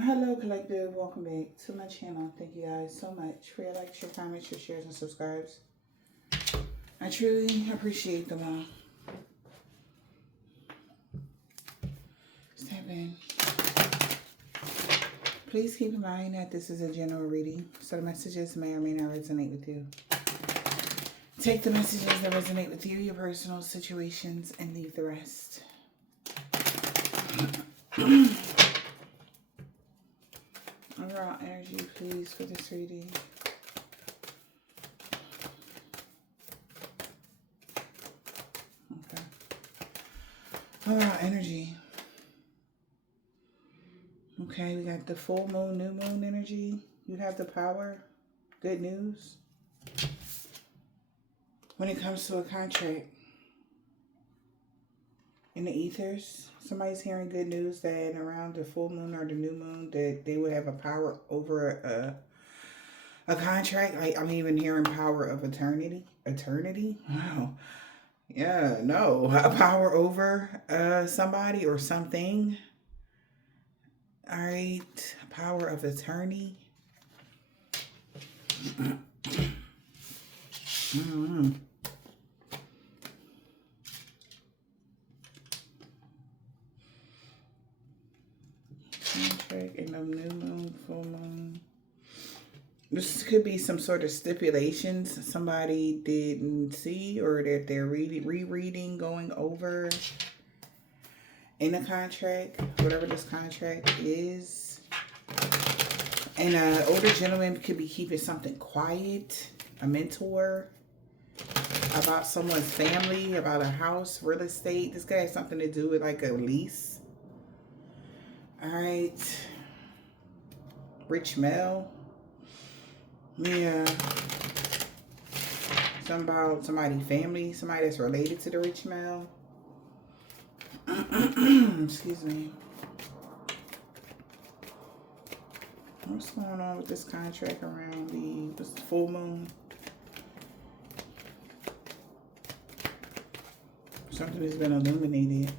Hello, collective. Welcome back to my channel. Thank you guys so much for your likes, your comments, your shares, and subscribes. I truly appreciate them all. Step in. Please keep in mind that this is a general reading, so the messages may or may not resonate with you. Take the messages that resonate with you, your personal situations, and leave the rest. Overall energy, please, for this reading. Okay. Overall energy. Okay, we got the full moon, new moon energy. You have the power. Good news. When it comes to a contract in the ethers, somebody's hearing good news that around the full moon or the new moon that they would have a power over a contract. Like, I'm even hearing power of eternity. Eternity? Wow. Yeah, no. A power over somebody or something. All right. Power of attorney. Mm-hmm. Contract in the new moon, full moon. This could be some sort of stipulations somebody didn't see or that they're rereading, going over in a contract, whatever this contract is. And an older gentleman could be keeping something quiet, a mentor, about someone's family, about a house, real estate. This guy has something to do with like a lease. All right. Rich male. Yeah. Something about somebody family, somebody that's related to the rich male. Excuse me. What's going on with this contract around the full moon? Something has been illuminated.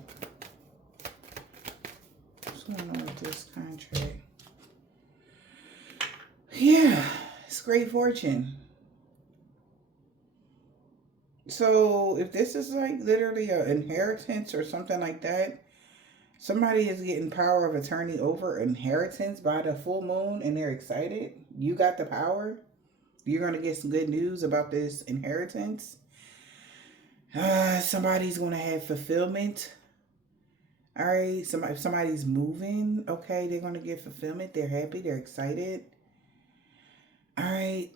What's going on with this contract? Yeah, it's great fortune. So if this is like literally an inheritance or something like that, somebody is getting power of attorney over inheritance by the full moon and they're excited. You got the power. You're going to get some good news about this inheritance. Somebody's going to have fulfillment. All right. If somebody's moving, okay, they're going to get fulfillment. They're happy. They're excited. All right.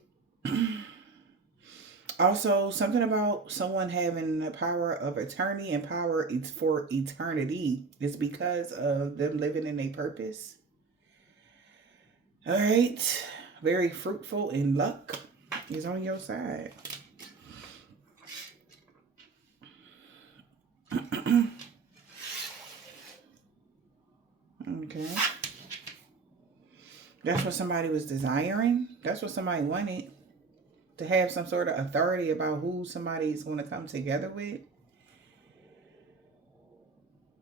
Also, something about someone having the power of attorney and power for eternity is because of them living in a purpose. All right. Very fruitful and luck is on your side. Okay. That's what somebody was desiring. That's what somebody wanted. To have some sort of authority about who somebody's going to come together with.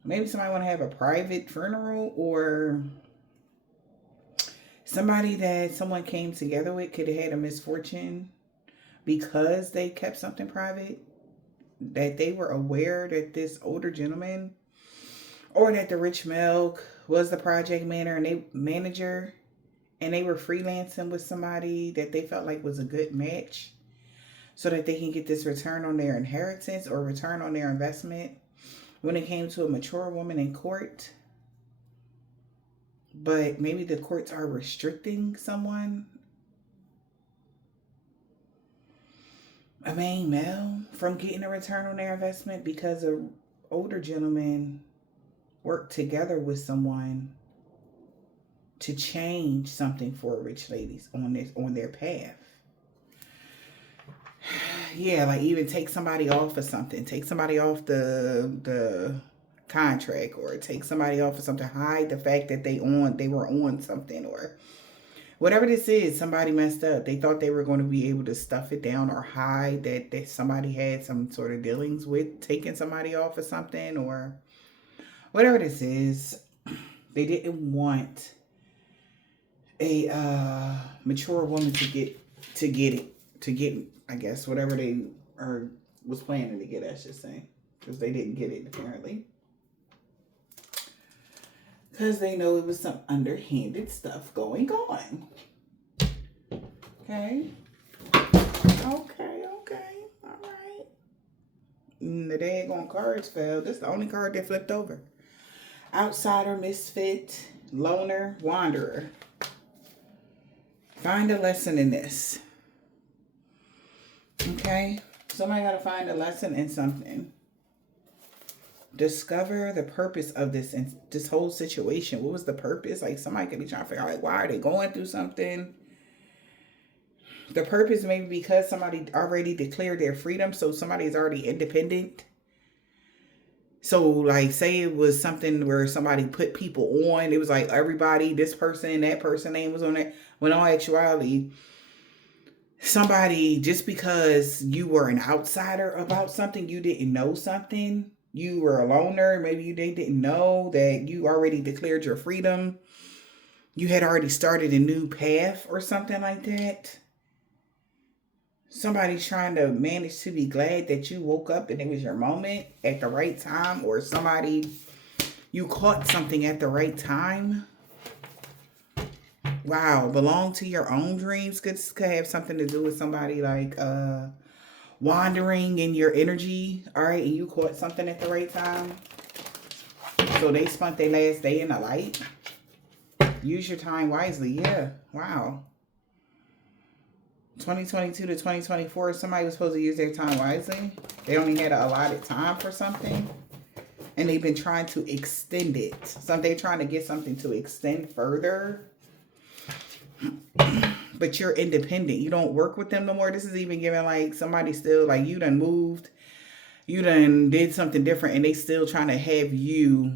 Maybe somebody want to have a private funeral, or somebody that someone came together with could have had a misfortune because they kept something private, that they were aware that this older gentleman or that the rich male was the project manager and they were freelancing with somebody that they felt like was a good match so that they can get this return on their inheritance or return on their investment when it came to a mature woman in court. But maybe the courts are restricting someone, a main male, from getting a return on their investment because an older gentleman worked together with someone to change something for rich ladies on their path. Yeah, like even take somebody off of something, take somebody off the contract, or take somebody off of something, hide the fact that they were on something, or whatever this is. Somebody messed up. They thought they were going to be able to stuff it down or hide that somebody had some sort of dealings with taking somebody off of something, or whatever this is. They didn't want a mature woman to get, I guess, whatever they are was planning to get, I should say, because they didn't get it apparently, because they know it was some underhanded stuff going on. Okay. Okay. All right. The daggone cards fell. This is the only card that flipped over. Outsider, misfit, loner, wanderer. Find a lesson in this. Okay? Somebody got to find a lesson in something. Discover the purpose of this whole situation. What was the purpose? Like, somebody could be trying to figure out, like, why are they going through something? The purpose may be because somebody already declared their freedom, so somebody is already independent. So, like, say it was something where somebody put people on. It was like everybody, this person, that person name was on it. When in all actuality, somebody, just because you were an outsider about something, you didn't know something, you were a loner, maybe they didn't know that you already declared your freedom. You had already started a new path or something like that. Somebody's trying to manage to be glad that you woke up and it was your moment at the right time, or somebody, you caught something at the right time. Wow, belong to your own dreams could have something to do with somebody like wandering in your energy, all right, and you caught something at the right time. So they spent their last day in the light. Use your time wisely. Yeah, wow. 2022 to 2024, somebody was supposed to use their time wisely. They only had an allotted time for something, and they've been trying to extend it. So they're trying to get something to extend further. But you're independent. You don't work with them no more. This is even giving like somebody still, like, you done moved, you done did something different, and they still trying to have you,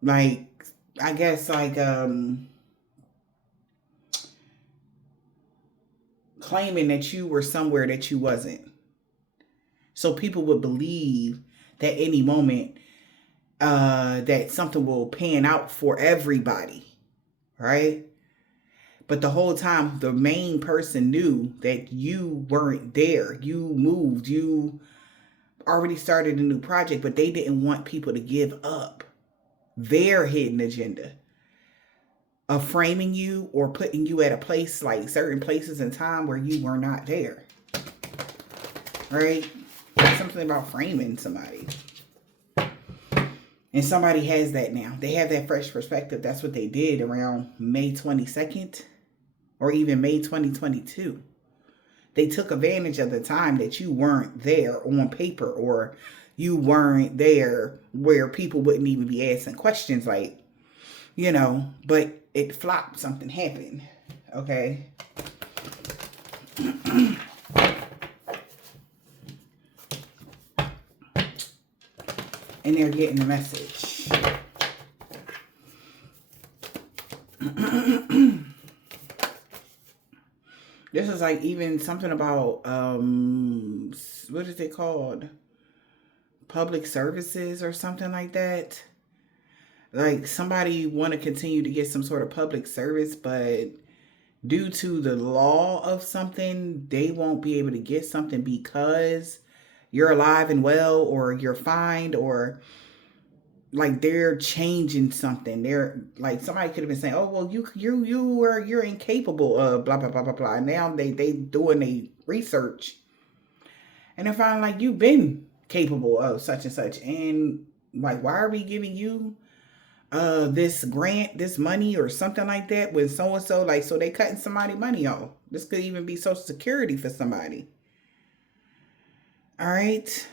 like, I guess, like, claiming that you were somewhere that you wasn't. So people would believe that any moment that something will pan out for everybody, right? But the whole time, the main person knew that you weren't there. You moved. You already started a new project, but they didn't want people to give up their hidden agenda of framing you or putting you at a place, like certain places in time where you were not there. Right? Something about framing somebody. And somebody has that now. They have that fresh perspective. That's what they did around May 22nd or even May 2022. They took advantage of the time that you weren't there on paper, or you weren't there where people wouldn't even be asking questions, like, you know, but it flopped. Something happened. Okay. And they're getting the message. This is like even something about, what is it called? Public services or something like that. Like somebody want to continue to get some sort of public service, but due to the law of something, they won't be able to get something because you're alive and well, or you're fined, or like they're changing something. They're like, somebody could have been saying, oh, well, you're incapable of blah blah blah blah blah. Now they doing a research, and they're finding like you've been capable of such and such, and like, why are we giving you this grant, this money or something like that with so and so? Like, so they cutting somebody money off. This could even be Social Security for somebody. All right.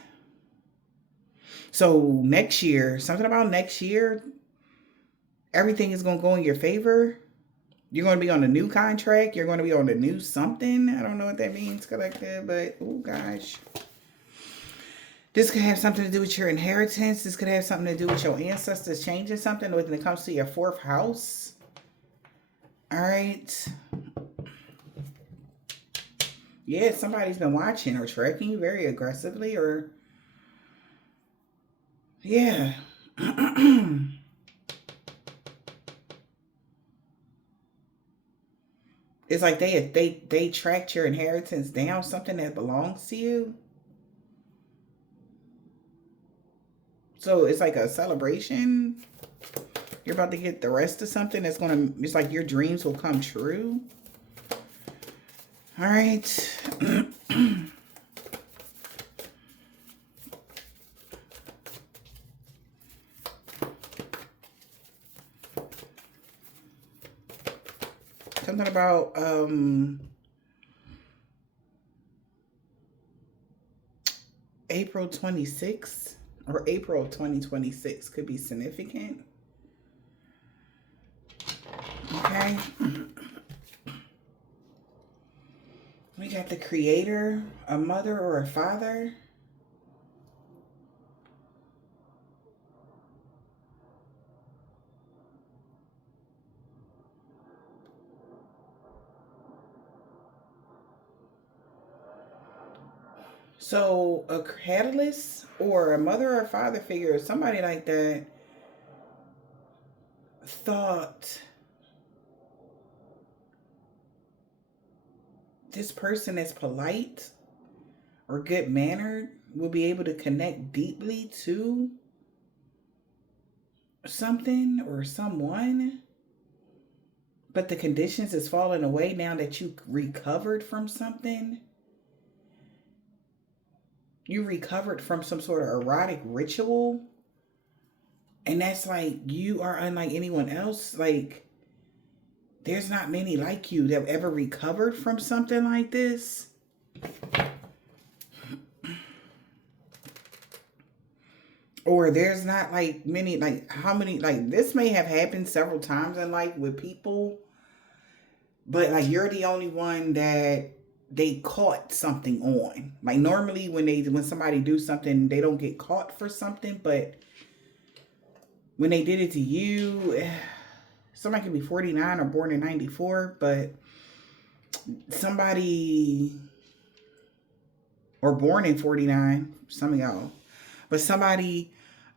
So next year, something about next year, everything is going to go in your favor. You're going to be on a new contract. You're going to be on a new something. I don't know what that means, collective, but oh gosh. This could have something to do with your inheritance. This could have something to do with your ancestors changing something when it comes to your fourth house. All right. Yeah, somebody's been watching or tracking you very aggressively, or yeah. It's like they tracked your inheritance down, something that belongs to you. So it's like a celebration. You're about to get the rest of something that's gonna. It's like your dreams will come true. All right. Something about April 26th or April of 2026 could be significant. Okay. We got the creator, a mother or a father. So a catalyst or a mother or a father figure or somebody like that thought this person is polite or good mannered will be able to connect deeply to something or someone, but the conditions is falling away now that you recovered from something. You recovered from some sort of erotic ritual, and that's like you are unlike anyone else. Like there's not many like you that have ever recovered from something like this. Or there's not like many, like how many, like this may have happened several times in life with people, but like you're the only one that they caught something on. Like normally when somebody do something, they don't get caught for something, but when they did it to you, somebody could be 49 or born in 94, but somebody, or born in 49, some of y'all, but somebody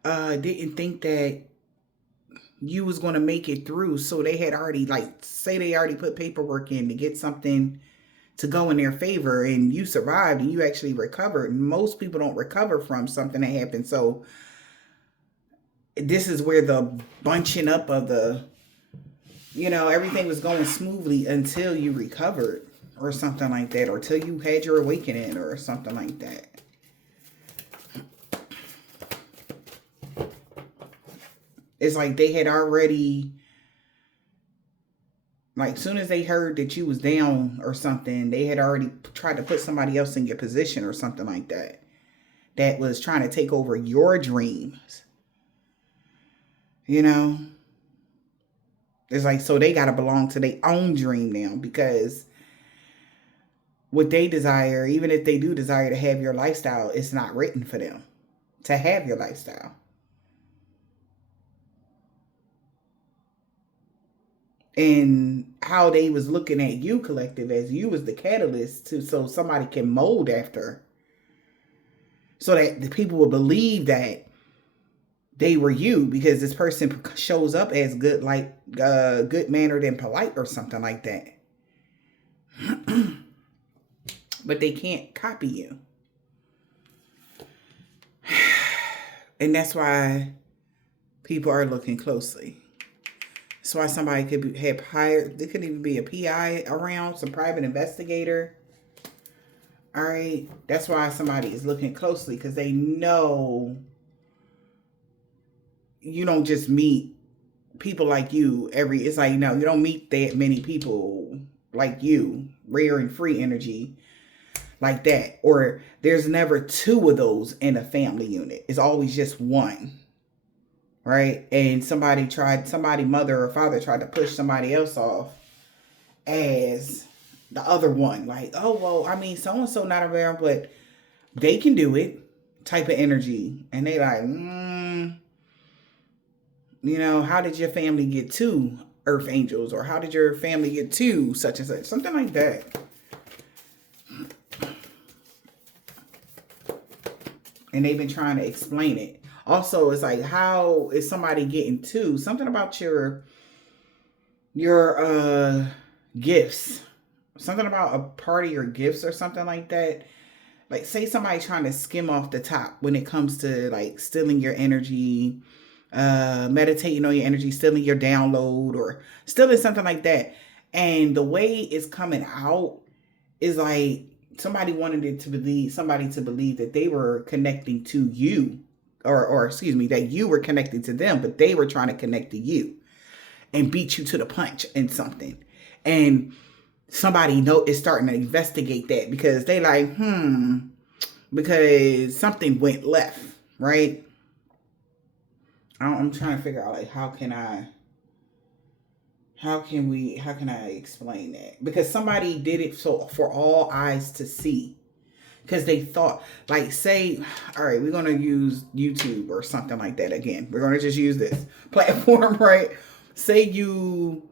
didn't think that you was going to make it through. So they had already, like, say they already put paperwork in to get something to go in their favor, and you survived and you actually recovered. Most people don't recover from something that happened. So this is where the bunching up of the, everything was going smoothly until you recovered or something like that, or till you had your awakening or something like that. It's like they had already, like, soon as they heard that you was down or something, they had already tried to put somebody else in your position or something like that, that was trying to take over your dreams. It's like, so they got to belong to their own dream now, because what they desire, even if they do desire to have your lifestyle, it's not written for them to have your lifestyle. And how they was looking at you, collective, as you was the catalyst to, so somebody can mold after, so that the people will believe that they were you, because this person shows up as good, like good mannered and polite or something like that. But they can't copy you. And that's why people are looking closely. That's why somebody could have hired, there could even be a PI around, some private investigator. All right. That's why somebody is looking closely, because they know you don't just meet people like you it's like, no, you don't meet that many people like you, rare and free energy like that. Or there's never two of those in a family unit. It's always just one. Right? And somebody, mother or father tried to push somebody else off as the other one. Like, oh, well, I mean, so-and-so not around, but they can do it type of energy. And they like, how did your family get two earth angels? Or how did your family get two such and such? Something like that. And they've been trying to explain it. Also, it's like, how is somebody getting two? Something about your gifts. Something about a party or gifts or something like that. Like, say somebody trying to skim off the top when it comes to like stealing your energy, meditating on your energy, stealing your download, or stealing something like that. And the way it's coming out is like somebody wanted it to believe somebody to believe that they were connecting to you, or excuse me, that you were connecting to them, but they were trying to connect to you and beat you to the punch in something. And somebody is starting to investigate that because they like, because something went left, right? I'm trying to figure out like how can I explain that? Because somebody did it so for all eyes to see. Because they thought, like, say, all right, we're going to use YouTube or something like that again. We're going to just use this platform, right? Say you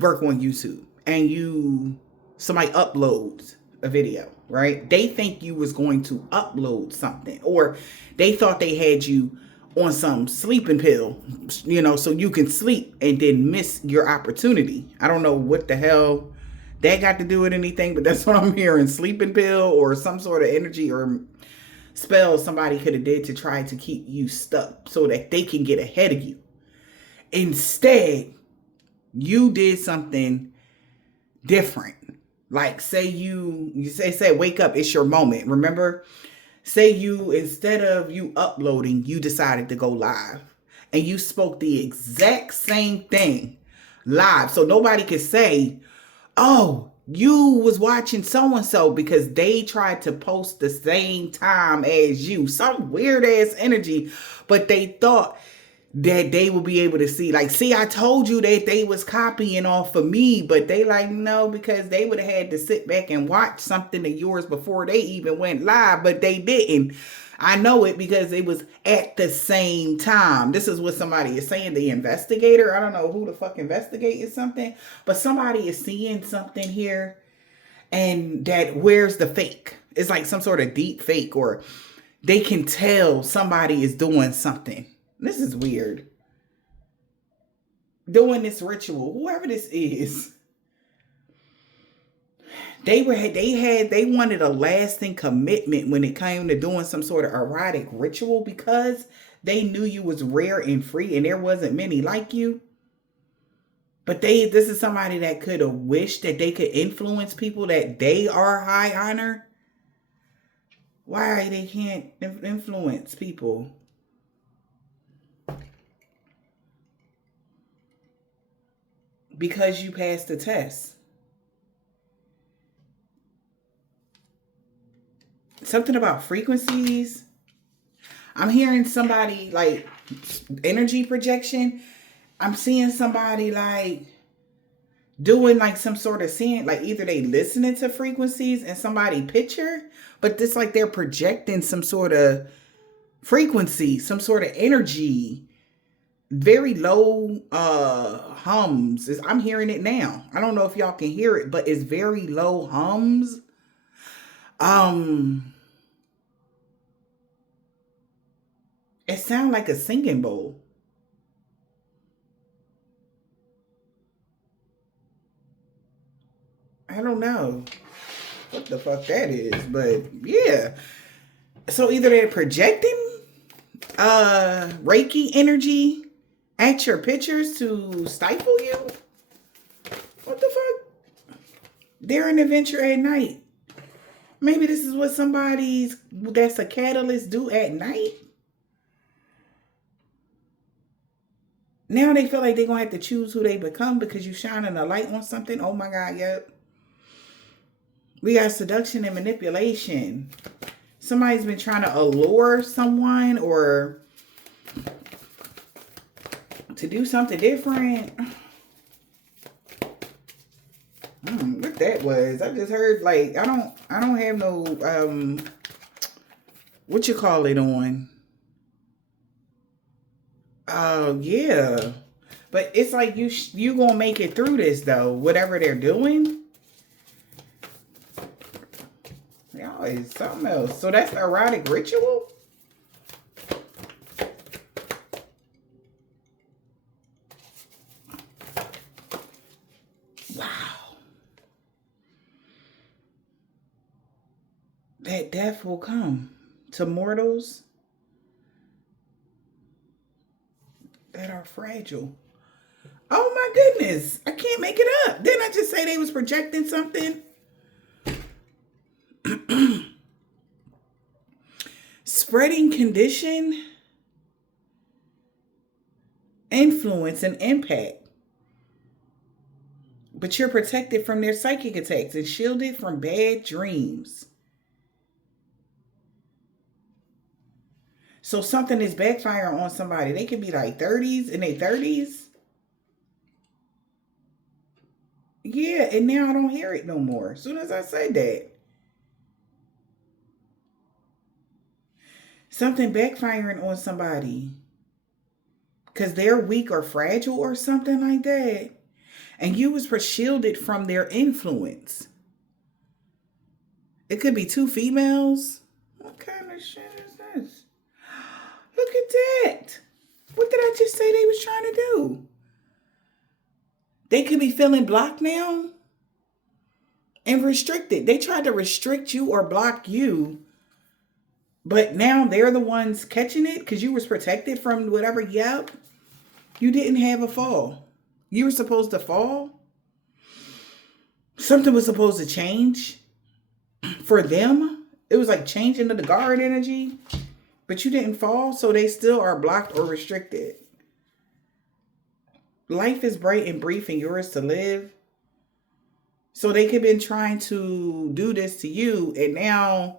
work on YouTube and somebody uploads a video, right? They think you was going to upload something, or they thought they had you on some sleeping pill, so you can sleep and then miss your opportunity. I don't know what the hell that got to do with anything, but that's what I'm hearing. Sleeping pill or some sort of energy or spell somebody could have did to try to keep you stuck so that they can get ahead of you. Instead, you did something different. Like, say you say wake up, it's your moment. Remember? Say instead of you uploading, you decided to go live. And you spoke the exact same thing live. So nobody could say, oh, you was watching so-and-so because they tried to post the same time as you. Some weird ass energy. But they thought that they will be able to see, like, see, I told you that they was copying off of me, but they like, no, because they would have had to sit back and watch something of yours before they even went live, but they didn't. I know it because it was at the same time. This is what somebody is saying, the investigator. I don't know who the fuck investigated something, but somebody is seeing something here, and that where's the fake? It's like some sort of deep fake, or they can tell somebody is doing something. This is weird. Doing this ritual, whoever this is, they wanted a lasting commitment when it came to doing some sort of erotic ritual because they knew you was rare and free and there wasn't many like you. But this is somebody that could have wished that they could influence people that they are high honor. Why they can't influence people? Because you passed the test. Something about frequencies. I'm hearing somebody like energy projection. I'm seeing somebody like doing like some sort of seeing, like either they listening to frequencies and somebody picture, but this like they're projecting some sort of frequency, some sort of energy. Very low hums. I'm hearing it now. I don't know if y'all can hear it, but it's very low hums. It sounds like a singing bowl. I don't know what the fuck that is, but yeah. So either they're projecting Reiki energy at your pictures to stifle you. What the fuck? They're an adventure at night. Maybe this is what that's a catalyst do at night. Now they feel like they're going to have to choose who they become because you shining a light on something. Oh my God, yep. We got seduction and manipulation. Somebody's been trying to allure someone or to do something different. What that was. I just heard like I don't have no what you call it on. Oh yeah. But it's like you gonna make it through this though, whatever they're doing. Y'all is something else. So that's the erotic ritual? Wow. that death will come to mortals that are fragile. Oh my goodness, I can't make it up. Didn't I just say they was projecting something? Spreading condition, influence, and impact. But you're protected from their psychic attacks and shielded from bad dreams. So something is backfiring on somebody. They could be like 30s, in their 30s. Yeah, and now I don't hear it no more. As soon as I say that. Something backfiring on somebody. Because they're weak or fragile or something like that. And you was shielded from their influence. It could be two females. What kind of shit is this? Look at that. What did I just say they was trying to do? They could be feeling blocked now and restricted. They tried to restrict you or block you, but now they're the ones catching it because you was protected from whatever. Yep. You didn't have a fall. You were supposed to fall. Something was supposed to change for them. It was like changing to the guard energy. But you didn't fall, so they still are blocked or restricted. Life is bright and brief and yours to live. So they could have been trying to do this to you, and now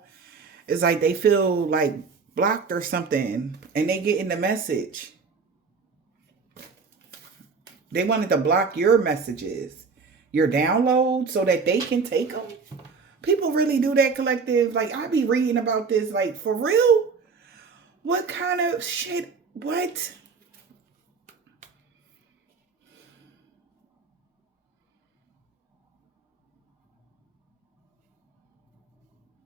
it's like they feel like blocked or something, and they get in the message. They wanted to block your messages, your downloads, so that they can take them. People really do that, collective. Like, I be reading about this, like, for real? What kind of shit? What?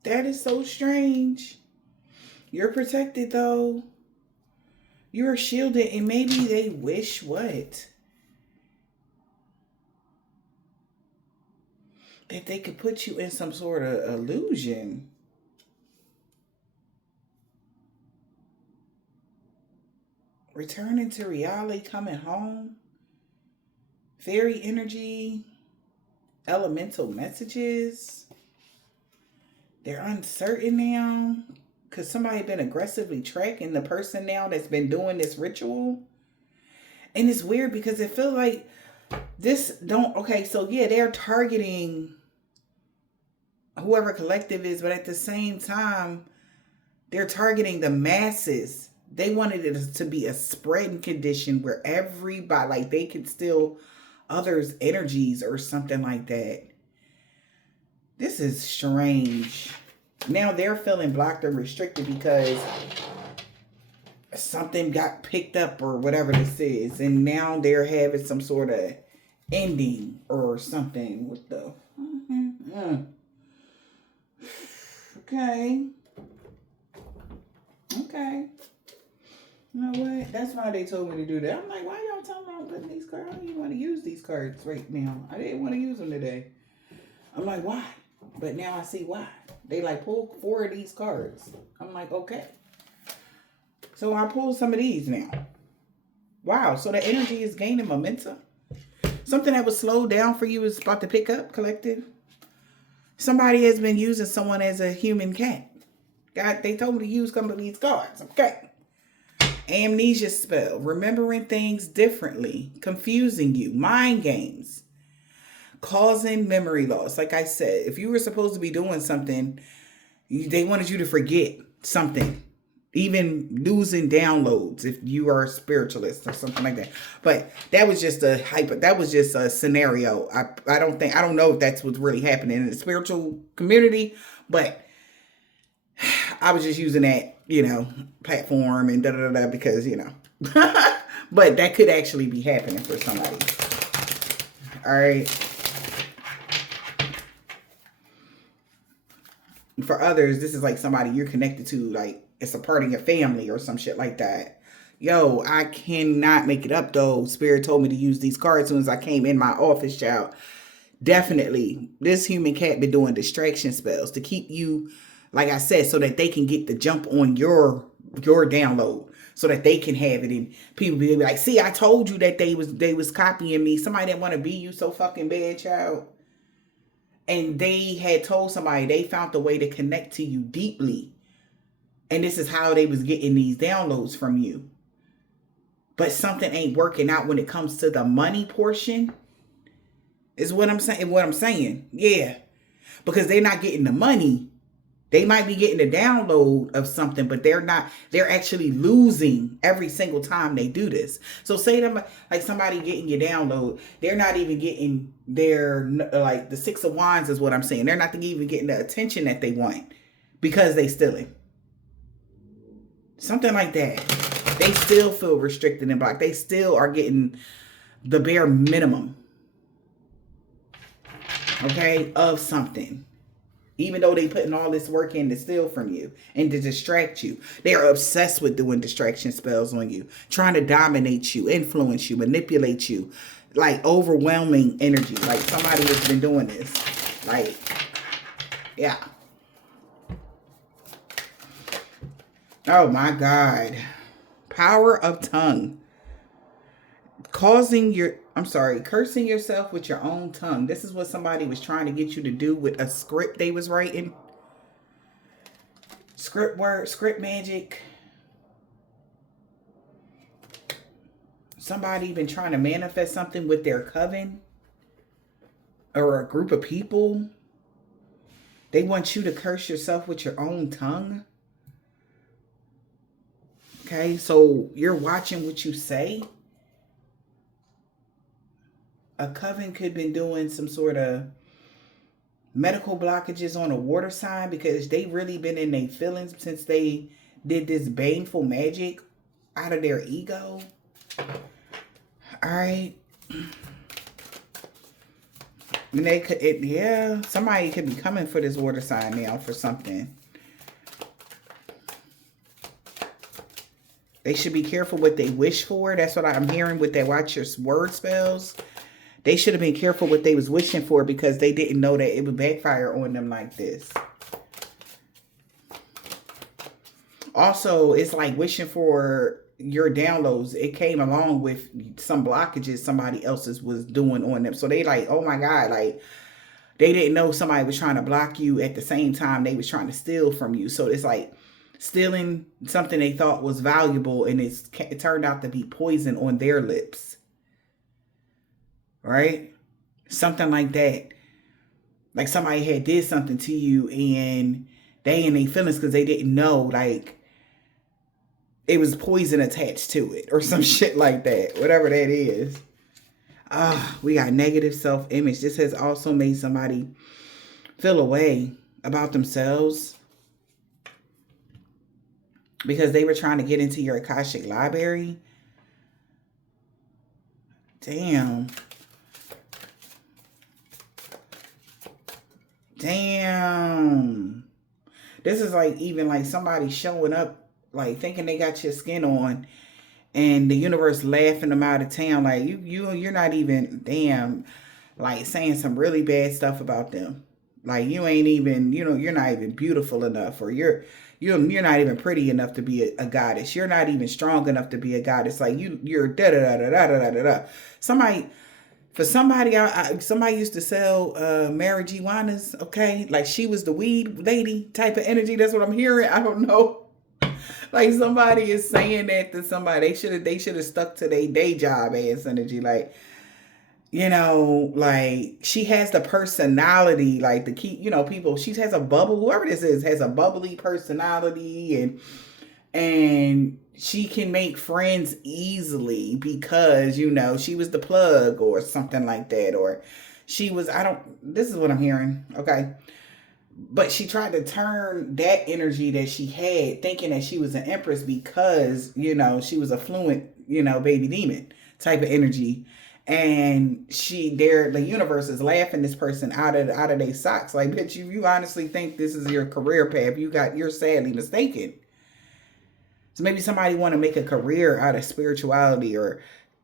That is so strange. You're protected, though. You're shielded, and maybe they wish what? That they could put you in some sort of illusion. Returning to reality, coming home. Fairy energy. Elemental messages. They're uncertain now. Because somebody been aggressively tracking the person now that's been doing this ritual. And it's weird because it feels like this don't... Okay, so yeah, they're targeting whoever collective is. But at the same time, they're targeting the masses. They wanted it to be a spreading condition where everybody, like, they could steal others' energies or something like that. This is strange. Now they're feeling blocked or restricted because something got picked up or whatever this is. And now they're having some sort of ending or something. What the? Okay. Okay. You know what? That's why they told me to do that. I'm like, why y'all telling me I'm putting these cards? I don't even want to use these cards right now. I didn't want to use them today. I'm like, why? But now I see why. They like pull 4 of these cards. I'm like, okay. So I pulled some of these now. Wow. So the energy is gaining momentum. Something that was slowed down for you is about to pick up, collective. Somebody has been using someone as a human cat. God, they told me to use some of these cards. Okay. Amnesia spell, remembering things differently, confusing you, mind games, causing memory loss. Like I said, if you were supposed to be doing something, they wanted you to forget something, even losing downloads if you are a spiritualist or something like that. But that was just a that was just a scenario. I don't know if that's what's really happening in the spiritual community, but I was just using that, platform and because, but that could actually be happening for somebody. All right. For others, this is like somebody you're connected to, like it's a part of your family or some shit like that. Yo, I cannot make it up though. Spirit told me to use these cards as soon as I came in my office, child. Definitely, this human cat been doing distraction spells to keep you Like I said, so that they can get the jump on your download, so that they can have it, and people be like, see, I told you that they was copying me. Somebody didn't want to be you so fucking bad, child. And they had told somebody they found a way to connect to you deeply. And this is how they was getting these downloads from you. But something ain't working out when it comes to the money portion. Is what I'm saying. Yeah. Because they're not getting the money. They might be getting the download of something, but they're actually losing every single time they do this. So say them like somebody getting your download, they're not even getting their, like the Six of Wands is what I'm saying. They're not even getting the attention that they want because they stealing. Something like that. They still feel restricted and blocked. They still are getting the bare minimum. Okay, of something. Even though they putting all this work in to steal from you and to distract you. They're obsessed with doing distraction spells on you. Trying to dominate you, influence you, manipulate you. Like overwhelming energy. Like somebody has been doing this. Like, yeah. Oh my God. Power of tongue. Cursing yourself with your own tongue. This is what somebody was trying to get you to do with a script they was writing. Script magic. Somebody been trying to manifest something with their coven or a group of people. They want you to curse yourself with your own tongue. Okay, so you're watching what you say. A coven could have been doing some sort of medical blockages on a water sign because they really been in their feelings since they did this baneful magic out of their ego. All right. And they could, somebody could be coming for this water sign now for something. They should be careful what they wish for. That's what I'm hearing with that watch your word spells. They should have been careful what they was wishing for because they didn't know that it would backfire on them like this. Also, it's like wishing for your downloads. It came along with some blockages somebody else's was doing on them. So they like, oh my God, like they didn't know somebody was trying to block you at the same time they was trying to steal from you. So it's like stealing something they thought was valuable and it turned out to be poison on their lips. Right? Something like that. Like somebody had did something to you and they in their feelings because they didn't know like it was poison attached to it or some shit like that. Whatever that is. We got negative self-image. This has also made somebody feel a way about themselves because they were trying to get into your Akashic library. Damn. This is like even like somebody showing up like thinking they got your skin on and the universe laughing them out of town like you're not even like saying some really bad stuff about them. Like you ain't even, you're not even beautiful enough or you're not even pretty enough to be a goddess. You're not even strong enough to be a goddess. Like you're da da da da da da da da. Somebody used to sell marijuanas, okay? Like she was the weed lady type of energy. That's what I'm hearing. I don't know. Like somebody is saying that to somebody. They should have stuck to their day job ass energy. Like, like she has the personality, like the key, people, she has a bubble, whoever this is, has a bubbly personality and she can make friends easily because, she was the plug or something like that. Or this is what I'm hearing. Okay. But she tried to turn that energy that she had thinking that she was an empress because, she was a fluent, baby demon type of energy. And the universe is laughing this person out of their socks. Like, bitch, you honestly think this is your career path. You're sadly mistaken. So maybe somebody want to make a career out of spirituality or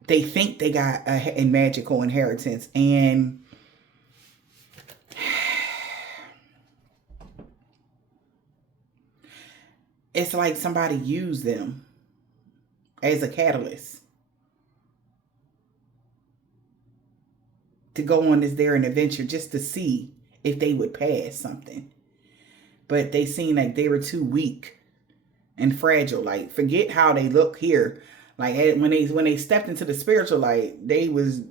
they think they got a magical inheritance and it's like somebody used them as a catalyst to go on this daring adventure just to see if they would pass something. But they seemed like they were too weak and fragile. Like, forget how they look here. Like, when they stepped into the spiritual light, they was,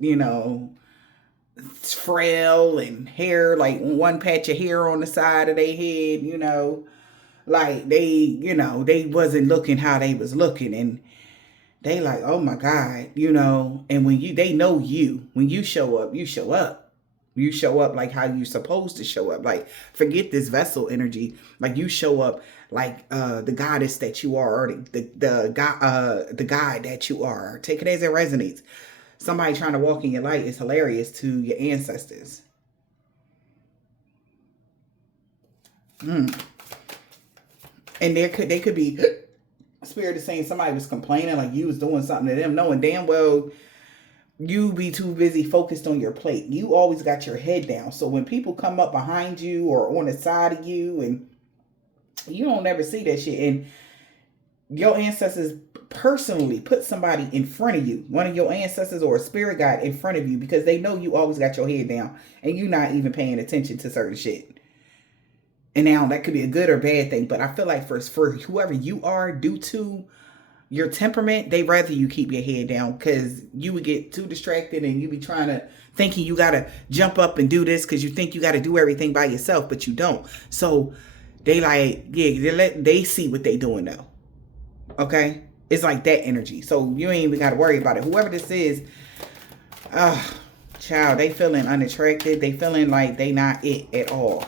frail and hair, like one patch of hair on the side of their head, like they wasn't looking how they was looking. And they like, oh my God, and when they know when you show up, you show up. You show up like how you supposed to show up. Like, forget this vessel energy. Like, you show up like the goddess that you are, or the guy that you are. Take it as it resonates. Somebody trying to walk in your light is hilarious to your ancestors. And they could be spirit is saying somebody was complaining like you was doing something to them, knowing damn well you be too busy focused on your plate. You always got your head down. So when people come up behind you or on the side of you, and you don't ever see that shit, and your ancestors personally put somebody in front of you, one of your ancestors or a spirit guide in front of you, because they know you always got your head down and you're not even paying attention to certain shit. And now that could be a good or bad thing, but I feel like for whoever you are, due to your temperament, they rather you keep your head down, because you would get too distracted and you be thinking you got to jump up and do this because you think you got to do everything by yourself, but you don't. So they like, yeah, they see what they doing though. Okay? It's like that energy. So you ain't even got to worry about it. Whoever this is, child, they feeling unattracted. They feeling like they not it at all.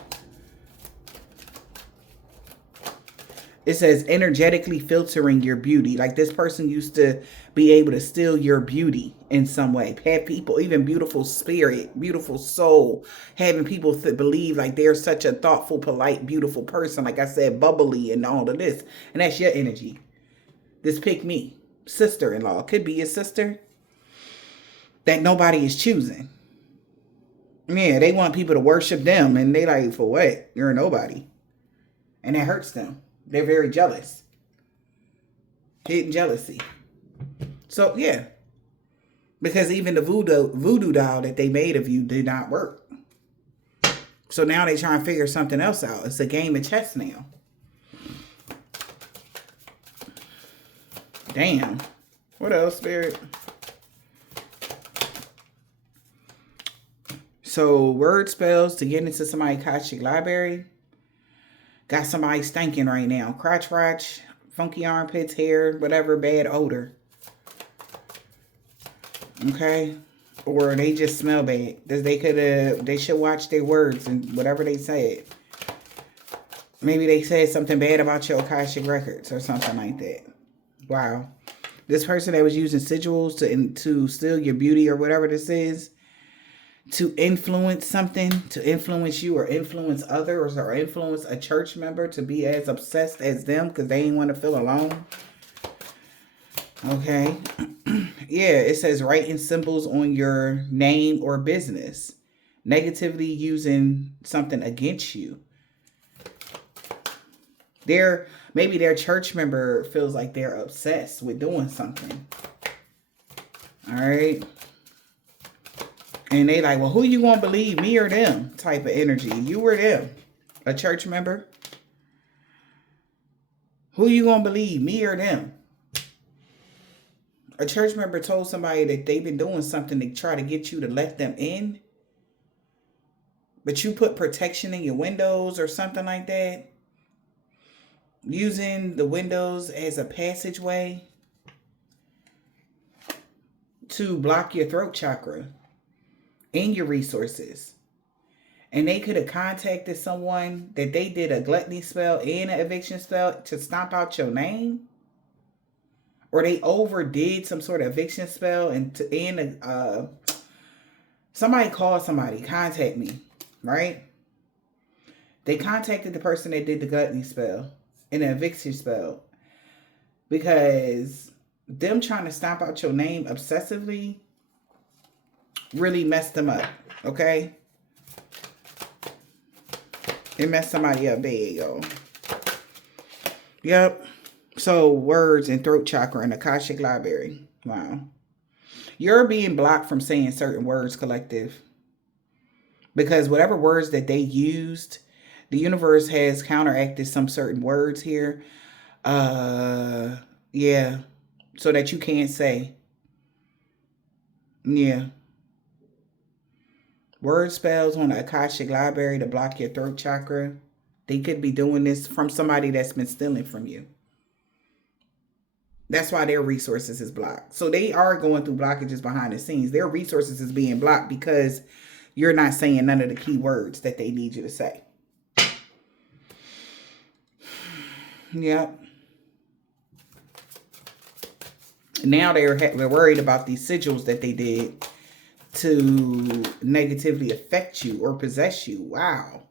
It says energetically filtering your beauty. Like, this person used to be able to steal your beauty in some way. Have people, even beautiful spirit, beautiful soul, having people believe like they're such a thoughtful, polite, beautiful person. Like I said, bubbly and all of this. And that's your energy. This pick me, sister-in-law. Could be your sister that nobody is choosing. Yeah, they want people to worship them. And they like, for what? You're a nobody. And that hurts them. They're very jealous. Hidden jealousy. So, yeah. Because even the voodoo doll that they made of you did not work. So now they try and figure something else out. It's a game of chess now. Damn. What else, Spirit? So, word spells to get into somebody's Akashic library. Got somebody stinking right now. Crotch, funky armpits, hair, whatever, bad odor. Okay? Or they just smell bad. They should watch their words and whatever they said. Maybe they said something bad about your Akashic records or something like that. Wow. This person that was using sigils to steal your beauty or whatever this is, to influence something, to influence you or influence others or influence a church member to be as obsessed as them because they ain't want to feel alone. Okay. Yeah, it says writing symbols on your name or business. Negatively using something against you. Maybe their church member feels like they're obsessed with doing something. All right. And they like, well, who you gonna believe, me or them? Type of energy. You or them. A church member. Who you gonna believe, me or them? A church member told somebody that they've been doing something to try to get you to let them in. But you put protection in your windows or something like that. Using the windows as a passageway to block your throat chakra and your resources. And they could have contacted someone that they did a gluttony spell and an eviction spell to stomp out your name. Or they overdid some sort of eviction spell somebody called somebody, contact me, right? They contacted the person that did the gluttony spell and the eviction spell because them trying to stomp out your name obsessively really messed them up, okay? It messed somebody up. There you go. Yep. So words and throat chakra and Akashic library. Wow. You're being blocked from saying certain words, collective. Because whatever words that they used, the universe has counteracted some certain words here. Yeah. So that you can't say. Yeah. Word spells on the Akashic library to block your throat chakra. They could be doing this from somebody that's been stealing from you. That's why their resources is blocked. So they are going through blockages behind the scenes. Their resources is being blocked because you're not saying none of the key words that they need you to say. Yep. Now they're worried about these sigils that they did to negatively affect you or possess you. Wow.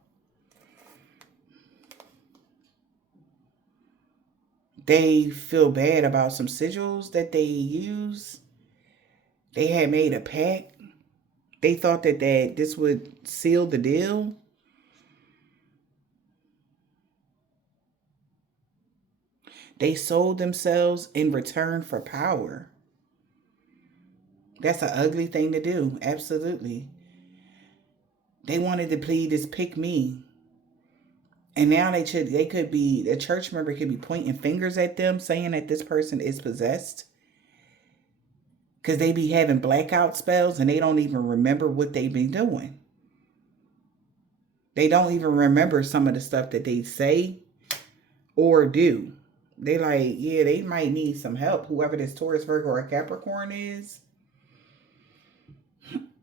They feel bad about some sigils that they use. They had made a pact. They thought that this would seal the deal. They sold themselves in return for power. That's an ugly thing to do. Absolutely. They wanted to plead this pick me. And now the church member could be pointing fingers at them saying that this person is possessed. Because they be having blackout spells and they don't even remember what they've been doing. They don't even remember some of the stuff that they say or do. They like, yeah, they might need some help. Whoever this Taurus, Virgo, or Capricorn is.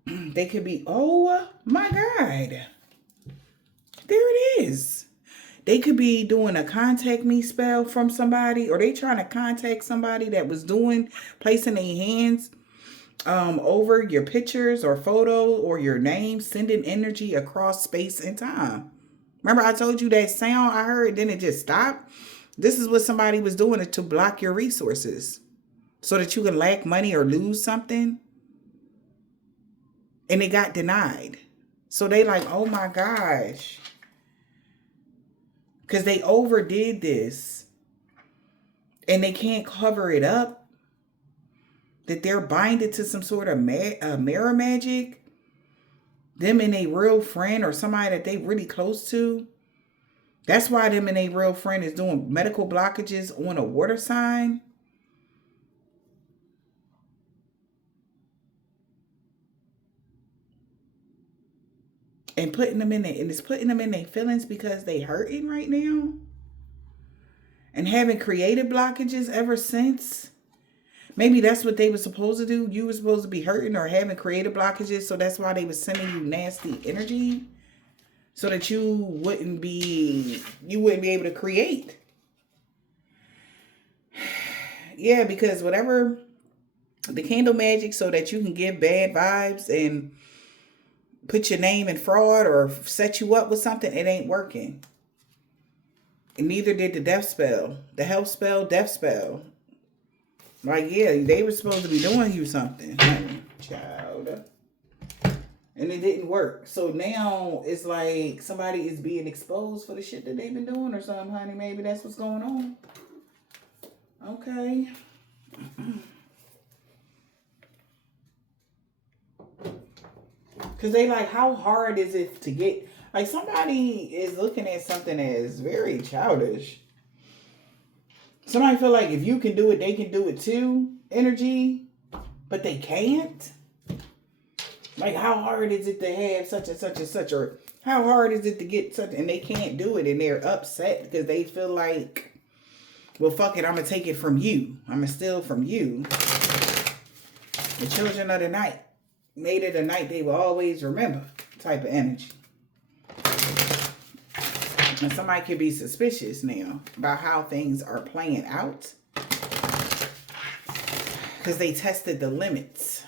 They could be, oh my God. There it is. They could be doing a contact me spell from somebody, or they trying to contact somebody that was placing their hands over your pictures or photo or your name, sending energy across space and time. Remember I told you that sound I heard, then it just stopped? This is what somebody was doing to block your resources so that you can lack money or lose something. And it got denied. So they like, oh my gosh. Because they overdid this. And they can't cover it up. That they're binded to some sort of mirror magic. Them and a real friend or somebody that they really close to. That's why them and a real friend is doing medical blockages on a water sign. And putting them in and it's putting them in their feelings because they hurting right now. And having created blockages ever since. Maybe that's what they were supposed to do. You were supposed to be hurting or having creative blockages. So that's why they were sending you nasty energy. So that you wouldn't be able to create. Yeah, because whatever the candle magic so that you can give bad vibes and put your name in fraud or set you up with something, it ain't working. And neither did the death spell. The health spell, death spell. Like, yeah, they were supposed to be doing you something, honey, child. And it didn't work. So now it's like somebody is being exposed for the shit that they've been doing or something, honey. Maybe that's what's going on. Okay. Because they like, how hard is it to get... Like, somebody is looking at something as very childish. Somebody feel like if you can do it, they can do it too. Energy. But they can't. Like, how hard is it to have such and such and such? Or how hard is it to get such... And they can't do it. And they're upset because they feel like, well, fuck it. I'm going to take it from you. I'm going to steal from you. The children of the night. Made it a night they will always remember type of energy. And somebody could be suspicious now about how things are playing out. Because they tested the limits.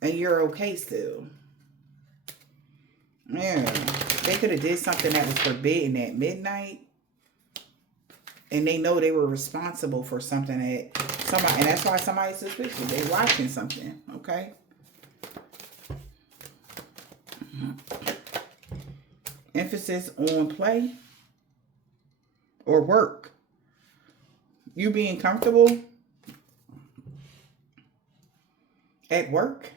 And you're okay still. Yeah. They could have did something that was forbidden at midnight. And they know they were responsible for something that somebody, and that's why somebody's suspicious. They're watching something, okay? Emphasis on play. or work. You being comfortable at work,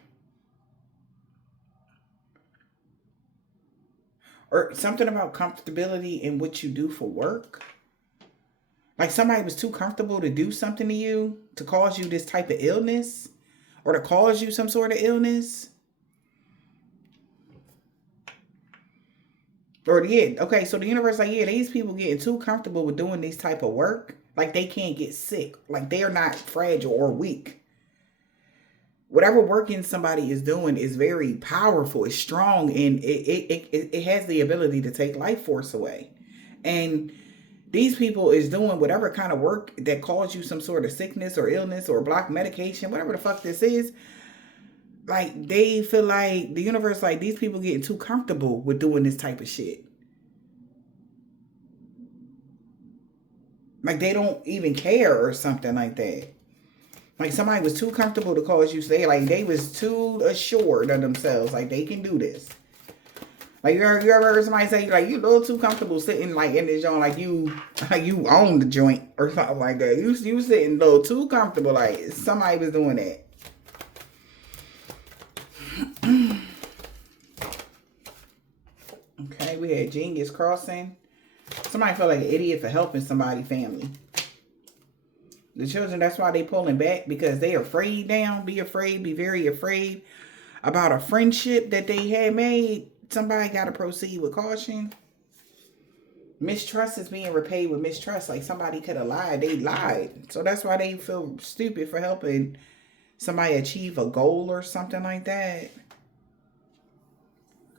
or something about comfortability in what you do for work. Like somebody was too comfortable to do something to you to cause you this type of illness or to cause you some sort of illness. Or yeah, okay, so the universe like, yeah, these people getting too comfortable with doing this type of work, like they can't get sick, like they are not fragile or weak. Whatever working somebody is doing is very powerful, it's strong, and it has the ability to take life force away. And these people is doing whatever kind of work that cause you some sort of sickness or illness or block medication, whatever the fuck this is. Like they feel like the universe, like these people getting too comfortable with doing this type of shit. Like they don't even care or something like that. Like somebody was too comfortable to cause you stay. Like they was too assured of themselves. Like they can do this. Like you ever heard somebody say like you a little too comfortable sitting like in this joint, like you own the joint or something like that. You sitting a little too comfortable, like somebody was doing that. Okay, we had Genius crossing. Somebody felt like an idiot for helping somebody family. The children, that's why they pulling back, because they afraid now. Be afraid, be very afraid about a friendship that they had made. Somebody got to proceed with caution. Mistrust is being repaid with mistrust. Like somebody could have lied. They lied. So that's why they feel stupid for helping somebody achieve a goal or something like that.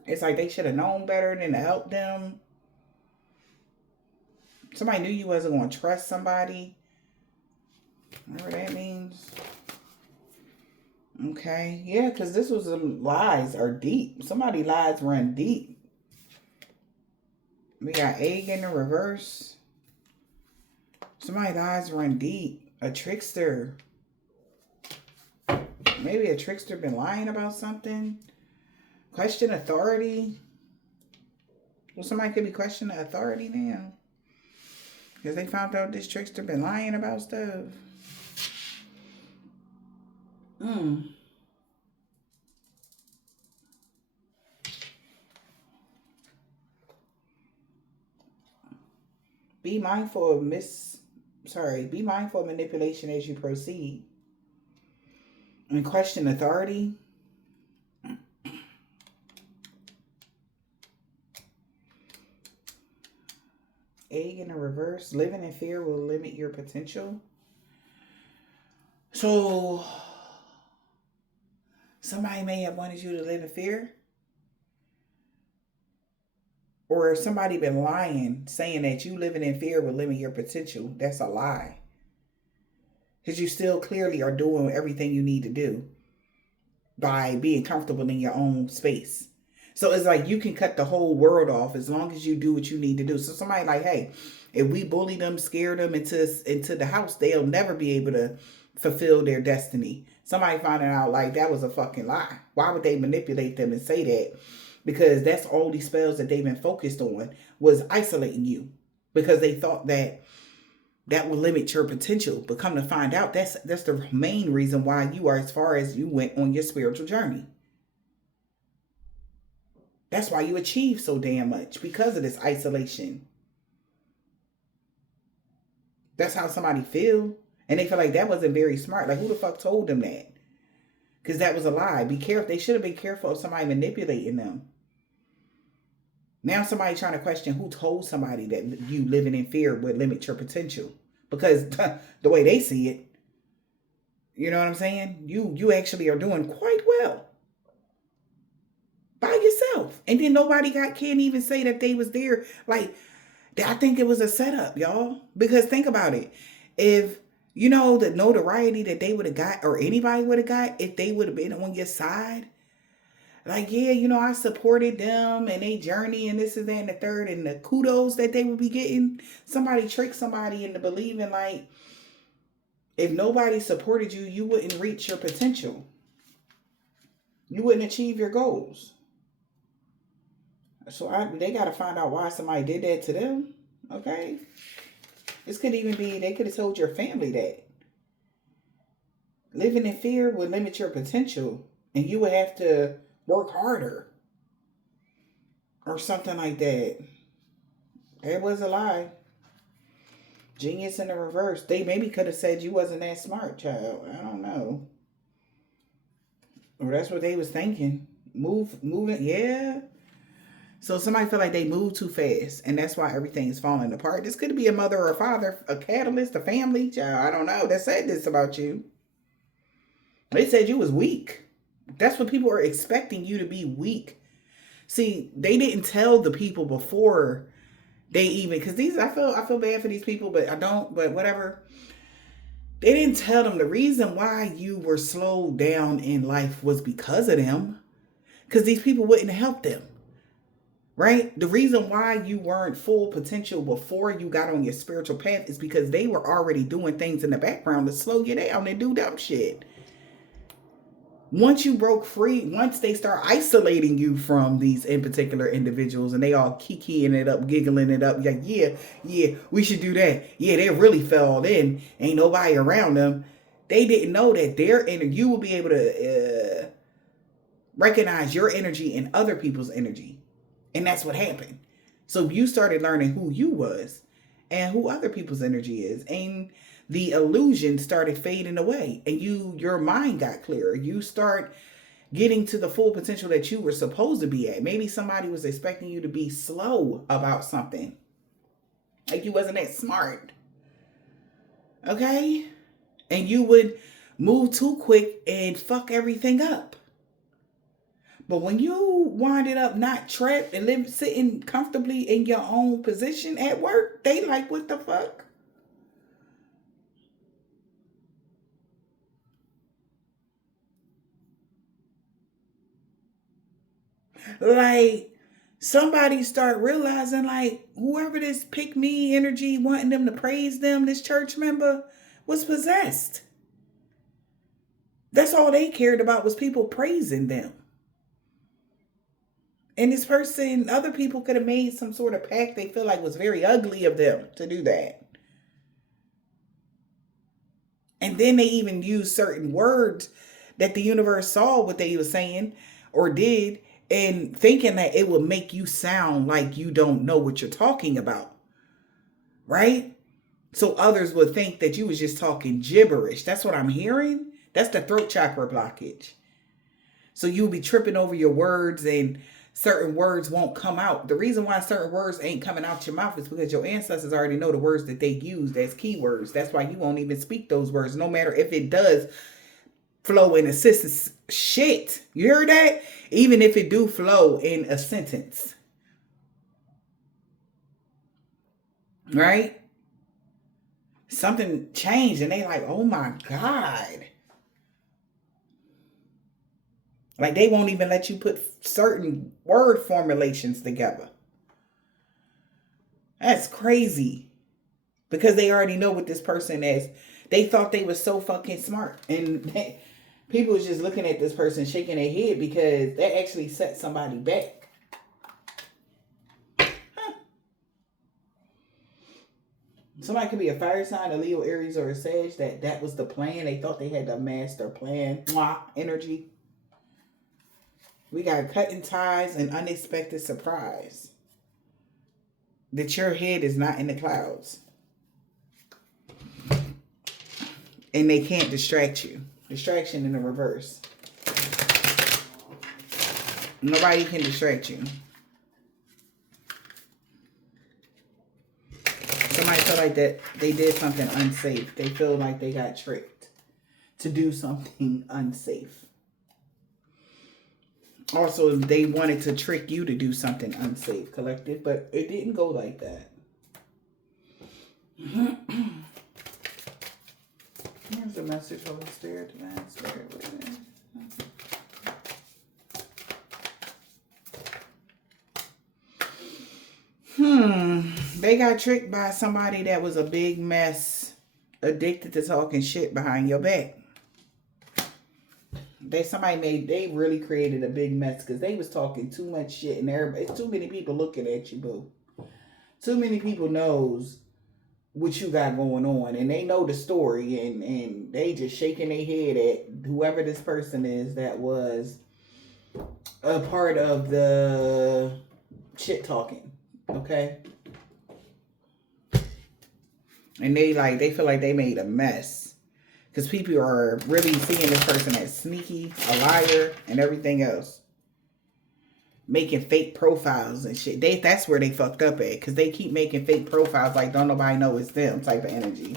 It's like they should have known better than to help them. Somebody knew you wasn't going to trust somebody. Whatever that means. Okay. Yeah, because this was some lies are deep. Somebody lies run deep. We got egg in the reverse. Somebody lies run deep. A trickster. Maybe a trickster been lying about something. Question authority. Well, somebody could be questioning authority now. Because they found out this trickster been lying about stuff. Be mindful of be mindful of manipulation as you proceed. And question authority. Egg in the reverse. Living in fear will limit your potential. So somebody may have wanted you to live in fear. Or somebody been lying, saying that you living in fear will limit your potential. That's a lie. Because you still clearly are doing everything you need to do by being comfortable in your own space. So it's like you can cut the whole world off as long as you do what you need to do. So somebody like, hey, if we bully them, scare them into the house, they'll never be able to fulfill their destiny. Somebody finding out like that was a fucking lie. Why would they manipulate them and say that? Because that's all these spells that they've been focused on was isolating you. Because they thought that would limit your potential. But come to find out, that's the main reason why you are as far as you went on your spiritual journey. That's why you achieved so damn much, because of this isolation. That's how somebody feel. And they feel like that wasn't very smart. Like, who the fuck told them that? Because that was a lie. Be careful. They should have been careful of somebody manipulating them. Now somebody trying to question who told somebody that you living in fear would limit your potential. Because the way they see it, you know what I'm saying? You actually are doing quite well by yourself. And then nobody can't even say that they was there. Like, I think it was a setup, y'all. Because think about it. If you know the notoriety that they would have got, or anybody would have got, if they would have been on your side, like, yeah, you know, I supported them and they journey and this and that and the third, and the kudos that they would be getting. Somebody tricked somebody into believing like if nobody supported you, you wouldn't reach your potential. You wouldn't achieve your goals. So they got to find out why somebody did that to them. Okay. This could even be, they could have told your family that. Living in fear would limit your potential and you would have to work harder or something like that. It was a lie. Genius in the reverse. They maybe could have said you wasn't that smart, child. I don't know. Or that's what they was thinking. Moving, yeah. So somebody feel like they move too fast, and that's why everything's falling apart. This could be a mother or a father, a catalyst, a family, child. I don't know. That said this about you. They said you was weak. That's what people are expecting you to be, weak. See, they didn't tell the people before they even, because these, I feel bad for these people, but I don't, but whatever. They didn't tell them the reason why you were slowed down in life was because of them. Because these people wouldn't help them. Right? The reason why you weren't full potential before you got on your spiritual path is because they were already doing things in the background to slow you down and do dumb shit. Once you broke free, once they start isolating you from these in particular individuals and they all kikiing it up, giggling it up, like, yeah, we should do that. Yeah, they really fell in. Ain't nobody around them. They didn't know that their energy, you will be able to recognize your energy and other people's energy. And that's what happened. So you started learning who you was and who other people's energy is. And the illusion started fading away and your mind got clearer. You start getting to the full potential that you were supposed to be at. Maybe somebody was expecting you to be slow about something. Like you wasn't that smart. Okay? And you would move too quick and fuck everything up. But when you winded up not trapped and sitting comfortably in your own position at work, they like, what the fuck? Like, somebody start realizing, like, whoever this pick me energy wanting them to praise them, this church member, was possessed. That's all they cared about was people praising them. And this person, other people could have made some sort of pact they feel like was very ugly of them to do that. And then they even used certain words that the universe saw what they were saying or did, and thinking that it will make you sound like you don't know what you're talking about. Right? So others would think that you was just talking gibberish. That's what I'm hearing. That's the throat chakra blockage. So you'll be tripping over your words and certain words won't come out. The reason why certain words ain't coming out your mouth is because your ancestors already know the words that they used as keywords. That's why you won't even speak those words, no matter if it does flow in a sentence. Shit, you heard that? Even if it do flow in a sentence. Right? Something changed and they like, oh my God. Like they won't even let you put certain word formulations together. That's crazy. Because they already know what this person is. They thought they were so fucking smart. And people was just looking at this person shaking their head because that actually set somebody back. Huh. Somebody could be a fire sign, a Leo, Aries, or a Sag. That was the plan. They thought they had the master plan. Mwah, energy. We got cutting ties and unexpected surprise. That your head is not in the clouds. And they can't distract you. Distraction in the reverse. Nobody can distract you. Somebody feel like that they did something unsafe. They feel like they got tricked to do something unsafe. Also, they wanted to trick you to do something unsafe, collective, but it didn't go like that. Here's a message from the Spirit Divine Spirit with it. They got tricked by somebody that was a big mess, addicted to talking shit behind your back. They really created a big mess because they was talking too much shit and everybody, it's too many people looking at you, boo. Too many people knows what you got going on, and they know the story, and they just shaking their head at whoever this person is that was a part of the shit talking. Okay. And they feel like they made a mess. Because people are really seeing this person as sneaky, a liar, and everything else. Making fake profiles and shit. That's where they fucked up at. Because they keep making fake profiles like don't nobody know it's them type of energy.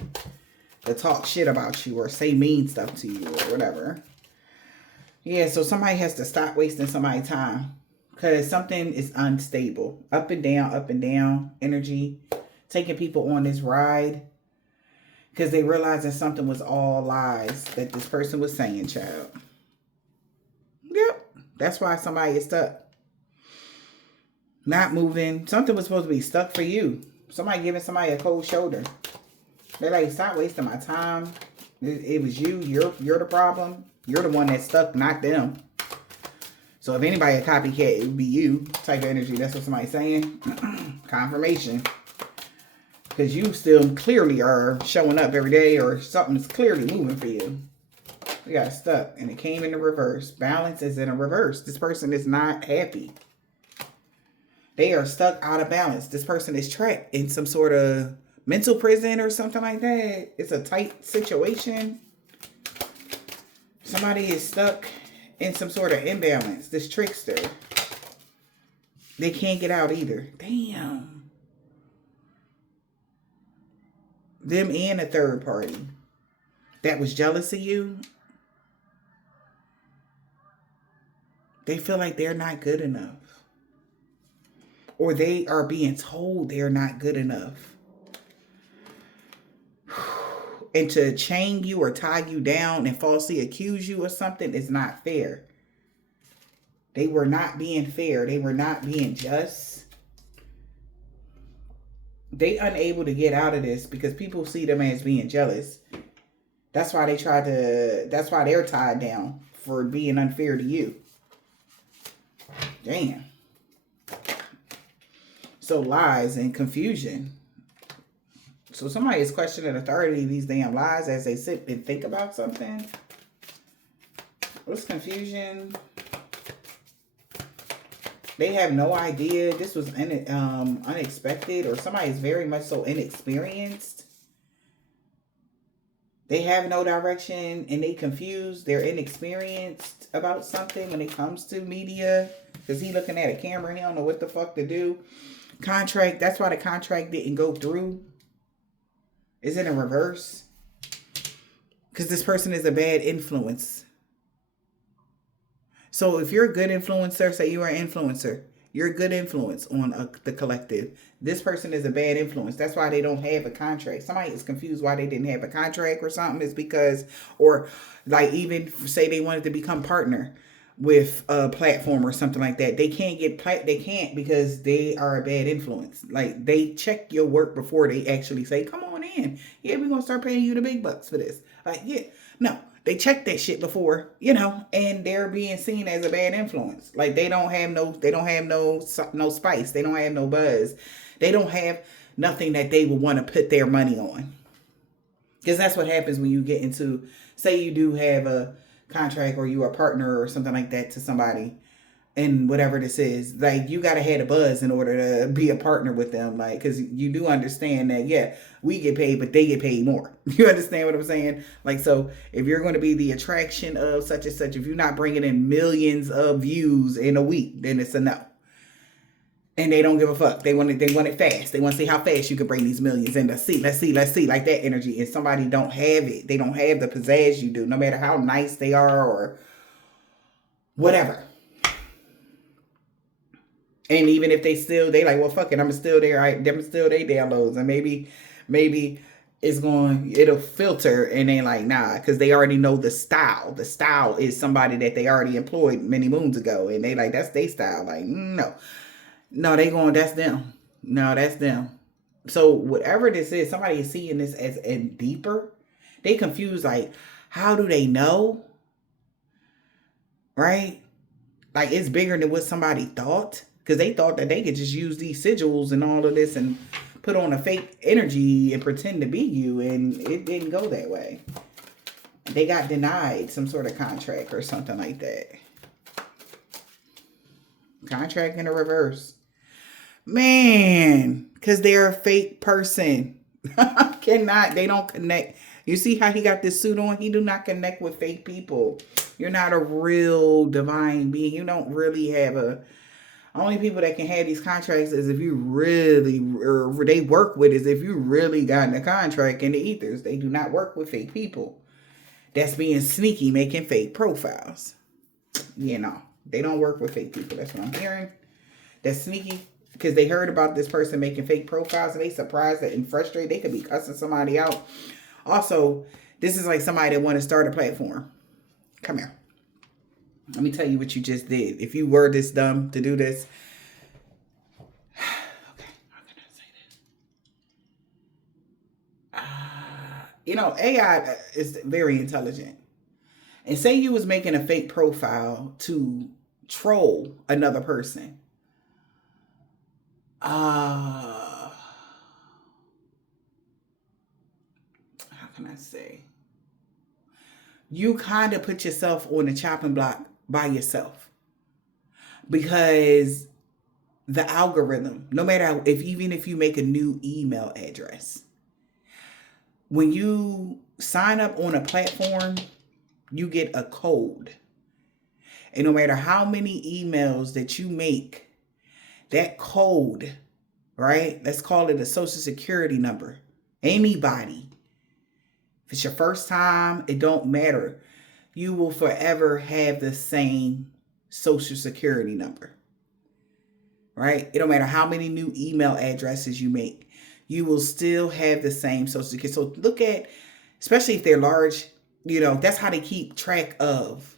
To talk shit about you or say mean stuff to you or whatever. Yeah, so somebody has to stop wasting somebody's time. Because something is unstable. Up and down energy. Taking people on this ride. Because they realized that something was all lies that this person was saying, child. Yep. That's why somebody is stuck. Not moving. Something was supposed to be stuck for you. Somebody giving somebody a cold shoulder. They're like, stop wasting my time. It was you. You're the problem. You're the one that's stuck, not them. So if anybody a copycat, it would be you. Type of energy. That's what somebody's saying. Confirmation. Because you still clearly are showing up every day or something's clearly moving for you. You got stuck and it came in the reverse. Balance is in a reverse. This person is not happy. They are stuck out of balance. This person is trapped in some sort of mental prison or something like that. It's a tight situation. Somebody is stuck in some sort of imbalance. This trickster. They can't get out either. Damn. Them and a third party that was jealous of you. They feel like they're not good enough. Or they are being told they're not good enough. And to chain you or tie you down and falsely accuse you of something is not fair. They were not being fair. They were not being just. They unable to get out of this because people see them as being jealous. That's why that's why they're tied down for being unfair to you. Damn. So lies and confusion. So somebody is questioning authority of these damn lies as they sit and think about something. What's confusion? They have no idea. This was unexpected, or somebody is very much so inexperienced. They have no direction and they confused. They're inexperienced about something when it comes to media. Because he looking at a camera, he don't know what the fuck to do. Contract, that's why the contract didn't go through. Is it in reverse? Because this person is a bad influence. So if you're a good influencer, say you are an influencer, you're a good influence on the collective. This person is a bad influence. That's why they don't have a contract. Somebody is confused why they didn't have a contract or something. It's because, or like even say they wanted to become partner with a platform or something like that. They can't they can't because they are a bad influence. Like they check your work before they actually say, come on in. Yeah, we're going to start paying you the big bucks for this. Like, yeah, no. They check that shit before, and they're being seen as a bad influence. Like they don't have no spice. They don't have no buzz. They don't have nothing that they would want to put their money on. Because that's what happens when you get into, say you do have a contract or you are a partner or something like that to somebody and whatever this is, like you got to have a buzz in order to be a partner with them. Like, because you do understand that, yeah, we get paid, but they get paid more. You understand what I'm saying? Like, so if you're going to be the attraction of such and such, if you're not bringing in millions of views in a week, then it's a no. And they don't give a fuck. They want it fast. They want to see how fast you can bring these millions in. Let's see, like that energy. And somebody don't have it. They don't have the pizzazz you do, no matter how nice they are or whatever. And even if they like, well, fuck it, I'm still there. I'm still they downloads. And maybe it'll filter and they like, nah, because they already know the style. The style is somebody that they already employed many moons ago. And they like, that's their style. Like, no, they going, that's them. No, that's them. So whatever this is, somebody is seeing this as deeper. They confused, like, how do they know? Right? Like, it's bigger than what somebody thought. because they thought that they could just use these sigils and all of this and put on a fake energy and pretend to be you, and it didn't go that way. They got denied some sort of contract or something like that. Contract in the reverse. Man, because they're a fake person. They don't connect. You see how he got this suit on? He do not connect with fake people. You're not a real divine being. You don't really have only people that can have these contracts is if you really, or they work with is if you really got a contract in the ethers. They do not work with fake people. That's being sneaky, making fake profiles. You know, they don't work with fake people. That's what I'm hearing. That's sneaky because they heard about this person making fake profiles and they surprised and frustrated. They could be cussing somebody out. Also, this is like somebody that want to start a platform. Come here. Let me tell you what you just did. If you were this dumb to do this. Okay, how can I say this? AI is very intelligent. And say you was making a fake profile to troll another person. How can I say? You kind of put yourself on the chopping block by yourself. Because the algorithm, no matter even if you make a new email address, when you sign up on a platform, you get a code. And no matter how many emails that you make, that code, right? Let's call it a social security number. Anybody. If it's your first time, it don't matter. You will forever have the same social security number. Right? It don't matter how many new email addresses you make. You will still have the same social security. So look at, especially if they're large, that's how they keep track of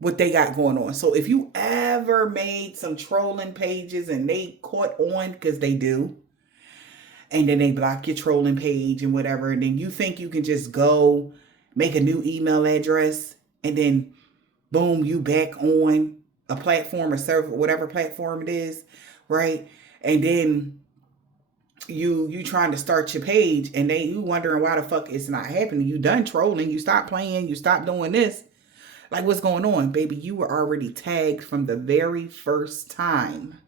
what they got going on. So if you ever made some trolling pages and they caught on, because they do, and then they block your trolling page and whatever, and then you think you can just go make a new email address and then boom, you back on a platform or server, whatever platform it is, right? And then you trying to start your page and you wondering why the fuck it's not happening. You done trolling, you stop playing, you stop doing this. Like, what's going on, baby? You were already tagged from the very first time.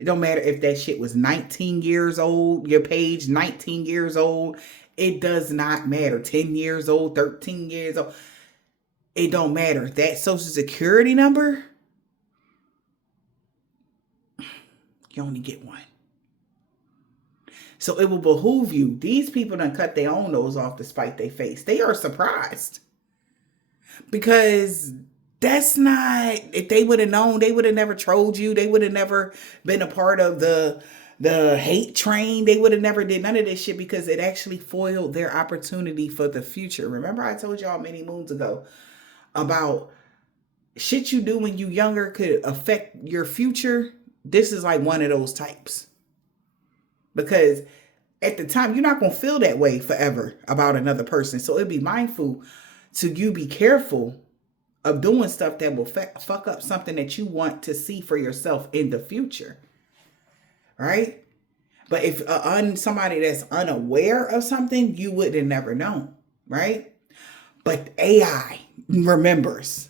It don't matter if that shit was 19 years old, your page 19 years old. It does not matter. 10 years old, 13 years old. It don't matter. That social security number, you only get one. So it will behoove you. These people done cut their own nose off to spite their face. They are surprised. Because that's not, if they would have known, they would have never trolled you. They would have never been a part of the hate train. They would have never did none of this shit because it actually foiled their opportunity for the future. Remember I told y'all many moons ago about shit you do when you younger could affect your future. This is like one of those types. Because at the time, you're not going to feel that way forever about another person. So it'd be mindful to you be careful of doing stuff that will fuck up something that you want to see for yourself in the future. Right? But if somebody that's unaware of something, you would have never known. Right? But AI remembers.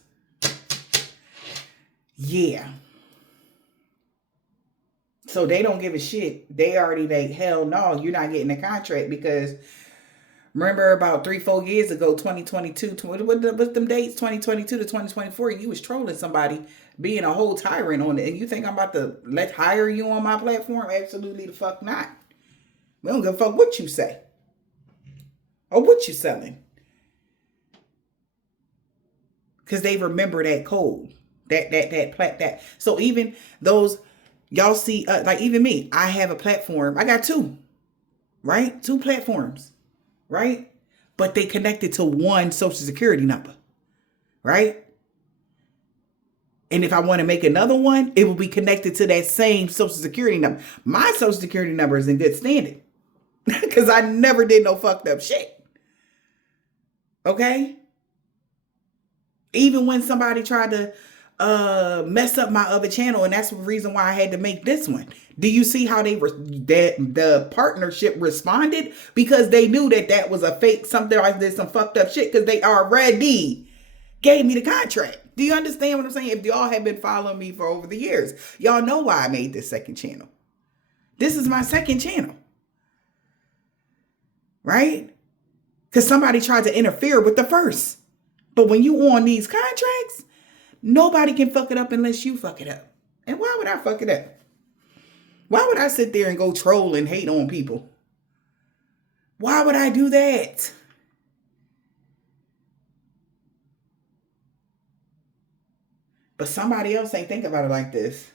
Yeah. So they don't give a shit. They already like, hell no, you're not getting a contract because remember about 3-4 years ago, 2022, what's them dates? 2022 to 2024, you was trolling somebody, being a whole tyrant on it. And you think I'm about to hire you on my platform? Absolutely the fuck not. We don't give a fuck what you say. Or what you selling. Because they remember that code. That. So even those, y'all see, like even me, I have a platform. I got 2, right? 2 platforms. Right? But they connected to one social security number. Right? And if I want to make another one, it will be connected to that same social security number. My social security number is in good standing. Because I never did no fucked up shit. Okay? Even when somebody tried to mess up my other channel, and that's the reason why I had to make this one. Do you see how the partnership responded? Because they knew that was a fake, something like this, some fucked up shit, because they already gave me the contract. Do you understand what I'm saying? If y'all have been following me for over the years, y'all know why I made this second channel. This is my second channel, right? Because somebody tried to interfere with the first. But when you on these contracts, nobody can fuck it up unless you fuck it up. And why would I fuck it up? Why would I sit there and go troll and hate on people? Why would I do that? But somebody else ain't think about it like this.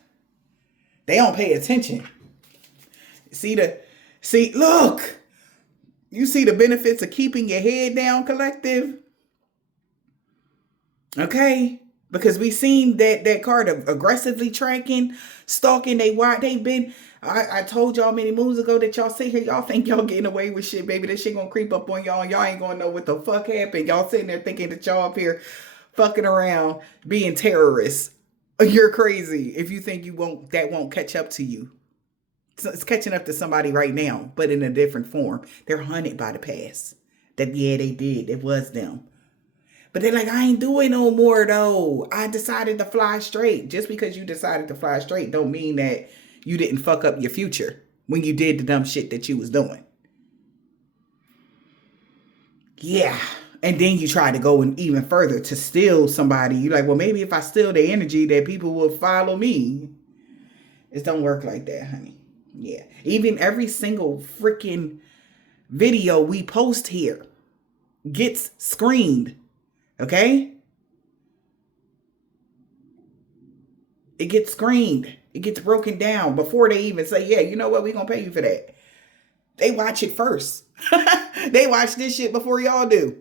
They don't pay attention. Look, you see the benefits of keeping your head down, collective? Okay? Because we seen that card of aggressively tracking, stalking, they've been, I told y'all many moons ago that y'all sit here, y'all think y'all getting away with shit, baby. This shit gonna creep up on y'all and y'all ain't gonna know what the fuck happened. Y'all sitting there thinking that y'all up here fucking around being terrorists. You're crazy if you think that won't catch up to you. It's catching up to somebody right now, but in a different form. They're haunted by the past. That, yeah, they did. It was them. But they're like, I ain't doing no more though. I decided to fly straight. Just because you decided to fly straight don't mean that you didn't fuck up your future when you did the dumb shit that you was doing. Yeah. And then you try to go even further to steal somebody. You're like, well, maybe if I steal their energy, that people will follow me. It don't work like that, honey. Yeah. Even every single freaking video we post here gets screened. Okay? It gets screened. It gets broken down before they even say, yeah, you know what? We're going to pay you for that. They watch it first. They watch this shit before y'all do.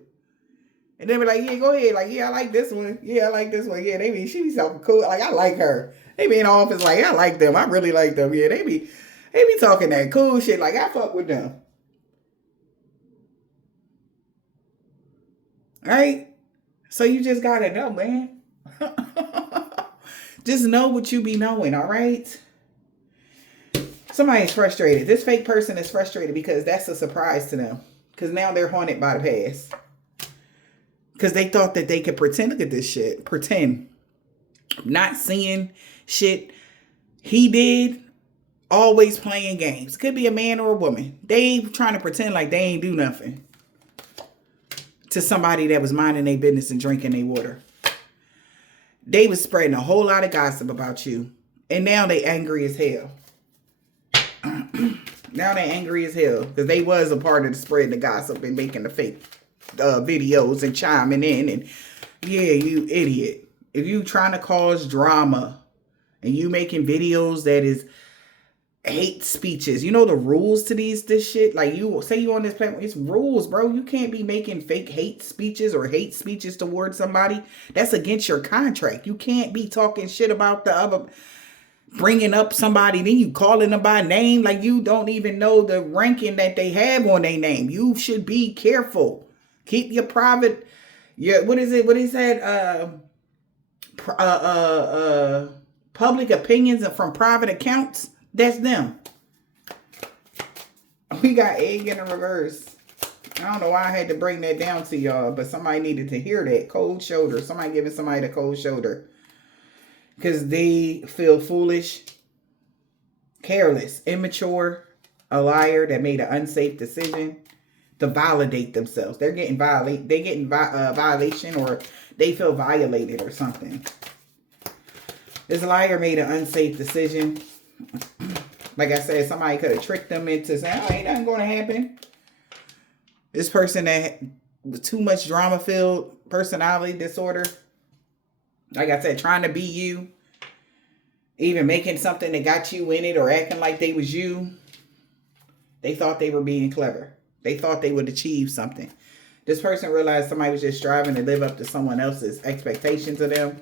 And they be like, yeah, go ahead. Like, yeah, I like this one. Yeah, I like this one. Yeah, she be so cool. Like, I like her. They be in the office like, I like them. I really like them. Yeah, they be talking that cool shit. Like, I fuck with them. Right? So you just gotta know, man. Just know what you be knowing, all right? Somebody's frustrated. This fake person is frustrated because that's a surprise to them. Because now they're haunted by the past. Because they thought that they could pretend. Look at this shit. Pretend. Not seeing shit he did. Always playing games. Could be a man or a woman. They trying to pretend like they ain't do nothing to somebody that was minding their business and drinking their water. They was spreading a whole lot of gossip about you. And now they angry as hell. Now they angry as hell. Because they was a part of the spreading the gossip and making the fake videos and chiming in. And yeah, you idiot. If you trying to cause drama and you making videos that is hate speeches, you know the rules to this shit. Like, you say you on this platform, it's rules, bro. You can't be making fake hate speeches or hate speeches towards somebody. That's against your contract. You can't be talking shit about the other, bringing up somebody, then you calling them by name like you don't even know the ranking that they have on their name. You should be careful. Keep your private, what is it? What he said? Public opinions from private accounts. That's them. We got egg in the reverse. I don't know why I had to bring that down to y'all, but somebody needed to hear that. Cold shoulder. Somebody giving somebody the cold shoulder. Because they feel foolish, careless, immature, a liar that made an unsafe decision to validate themselves. They're getting violation, or they feel violated or something. This liar made an unsafe decision. Like I said, somebody could have tricked them into saying, oh, ain't nothing going to happen. This person that with too much drama-filled personality disorder, like I said, trying to be you, even making something that got you in it or acting like they was you. They thought they were being clever. They thought they would achieve something. This person realized somebody was just striving to live up to someone else's expectations of them.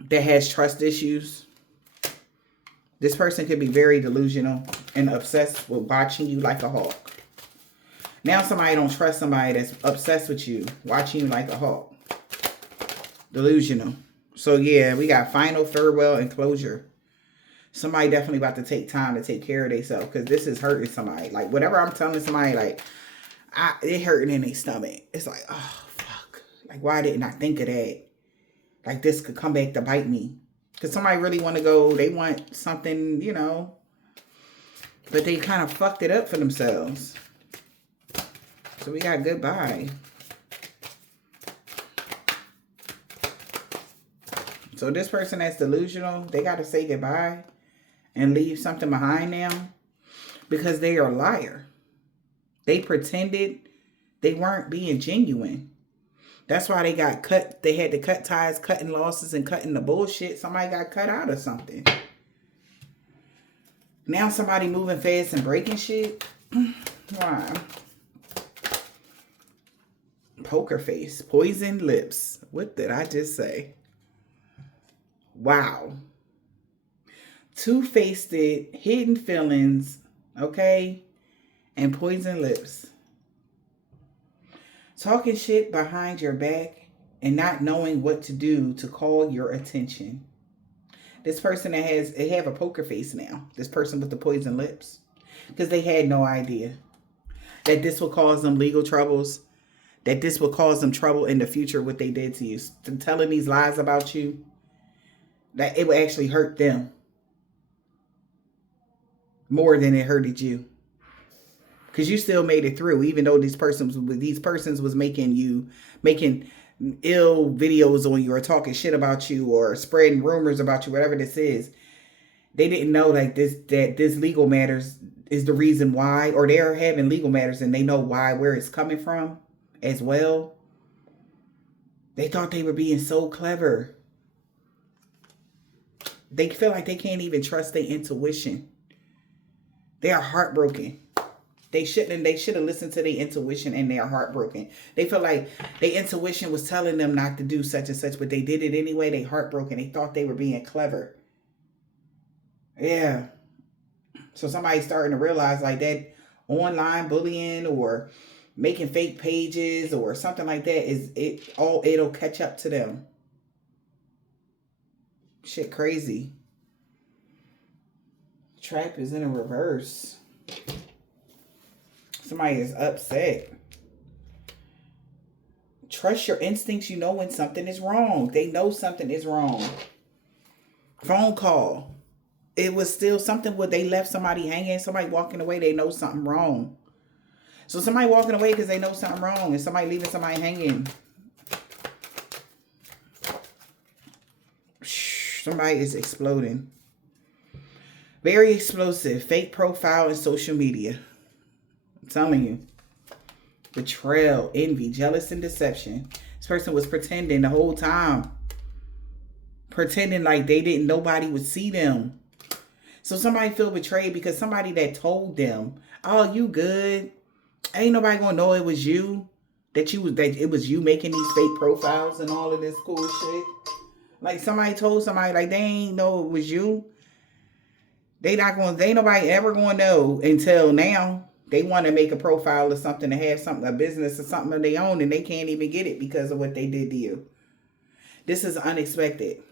That has trust issues. This person could be very delusional and obsessed with watching you like a hawk. Now somebody don't trust somebody that's obsessed with you, watching you like a hawk. Delusional. So yeah, we got final, farewell, and closure. Somebody definitely about to take time to take care of themselves, because this is hurting somebody. Like, whatever I'm telling somebody, like, it hurting in their stomach. It's like, oh, fuck. Like, why didn't I think of that? Like, this could come back to bite me. Because somebody really want to go, they want something, you know, but they kind of fucked it up for themselves. So we got goodbye. So this person that's delusional, they got to say goodbye and leave something behind now, because they are a liar. They pretended they weren't being genuine. That's why they got cut. They had to cut ties, cutting losses, and cutting the bullshit. Somebody got cut out of something. Now somebody moving fast and breaking shit. Why? Poker face. Poisoned lips. What did I just say? Wow. Two-faced, hidden feelings, okay? And poisoned lips. Talking shit behind your back and not knowing what to do to call your attention. This person that they have a poker face now. This person with the poison lips. Because they had no idea that this will cause them legal troubles. That this will cause them trouble in the future, what they did to you. Telling these lies about you. That it will actually hurt them more than it hurted you. Because you still made it through, even though these persons was making ill videos on you, or talking shit about you, or spreading rumors about you, whatever this is. They didn't know that this legal matters is the reason why, or they're having legal matters and they know why, where it's coming from as well. They thought they were being so clever. They feel like they can't even trust their intuition. They are heartbroken. They should have listened to their intuition, and they are heartbroken. They feel like their intuition was telling them not to do such and such, but they did it anyway. They heartbroken. They thought they were being clever. Yeah. So somebody's starting to realize like that online bullying or making fake pages or something like that it'll catch up to them. Shit crazy. Trap is in a reverse. Somebody is upset. Trust your instincts. You know when something is wrong. They know something is wrong. Phone call. It was still something where they left somebody hanging. Somebody walking away. They know something wrong. So somebody walking away because they know something wrong. And somebody leaving somebody hanging. Somebody is exploding. Very explosive. Fake profile and social media. I'm telling you. Betrayal, envy, jealous, and deception. This person was pretending the whole time. Pretending like nobody would see them. So somebody feel betrayed because somebody that told them, oh, you good. Ain't nobody gonna know it was you. That it was you making these fake profiles and all of this cool shit. Like somebody told somebody like they ain't know it was you. Ain't nobody ever gonna know until now. They want to make a profile or something to have something, a business or something of their own, and they can't even get it because of what they did to you. This is unexpected.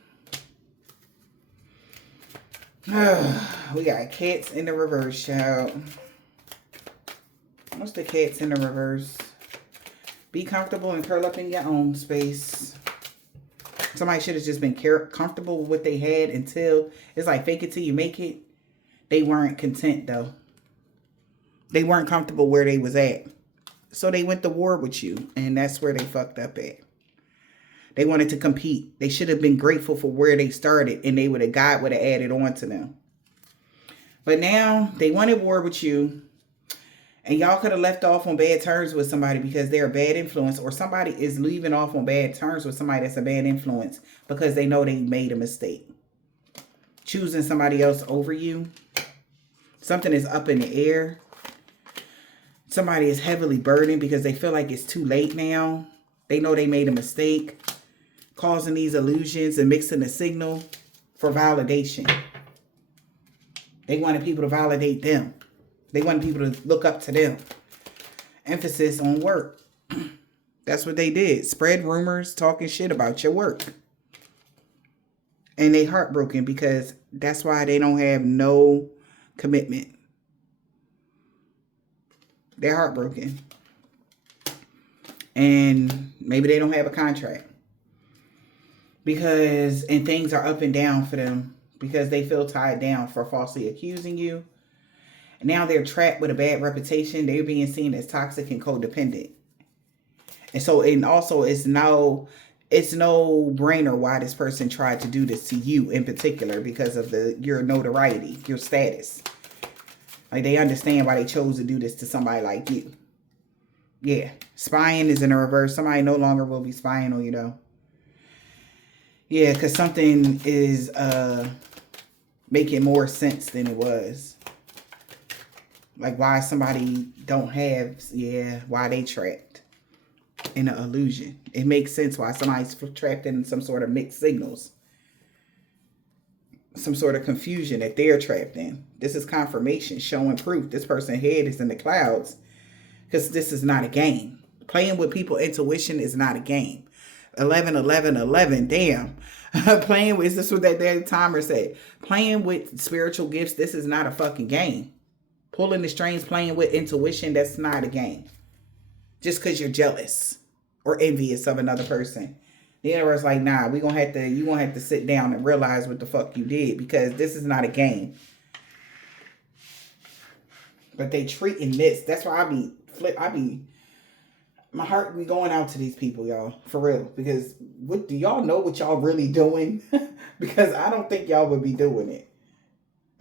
We got cats in the reverse, child. What's the cats in the reverse? Be comfortable and curl up in your own space. Somebody should have just been comfortable with what they had until it's like fake it till you make it. They weren't content though. They weren't comfortable where they was at. So they went to war with you. And that's where they fucked up at. They wanted to compete. They should have been grateful for where they started. And God would have added on to them. But now they wanted war with you. And y'all could have left off on bad terms with somebody because they're a bad influence. Or somebody is leaving off on bad terms with somebody that's a bad influence. Because they know they made a mistake. Choosing somebody else over you. Something is up in the air. Somebody is heavily burdened because they feel like it's too late now. They know they made a mistake. Causing these illusions and mixing the signal for validation. They wanted people to validate them. They wanted people to look up to them. Emphasis on work. That's what they did. Spread rumors, talking shit about your work. And they heartbroken because that's why they don't have no commitment. They're heartbroken. And maybe they don't have a contract. And things are up and down for them because they feel tied down for falsely accusing you. And now they're trapped with a bad reputation. They're being seen as toxic and codependent. And also it's no brainer why this person tried to do this to you in particular because of your notoriety, your status. Like, they understand why they chose to do this to somebody like you. Yeah. Spying is in a reverse. Somebody no longer will be spying on you, though. Yeah, because something is making more sense than it was. Like, why somebody don't have, why they trapped in an illusion. It makes sense why somebody's trapped in some sort of mixed signals. Some sort of confusion that they're trapped in. This is confirmation, showing proof. This person's head is in the clouds because this is not a game. Playing with people's intuition is not a game. 11, 11, 11, damn. Playing with, is this what that timer said? Playing with spiritual gifts, this is not a fucking game. Pulling the strings, playing with intuition, that's not a game. Just because you're jealous or envious of another person. The universe like, nah, you're gonna have to sit down and realize what the fuck you did because this is not a game. But they treating this. That's why my heart be going out to these people, y'all. For real. Because what do y'all know what y'all really doing? Because I don't think y'all would be doing it.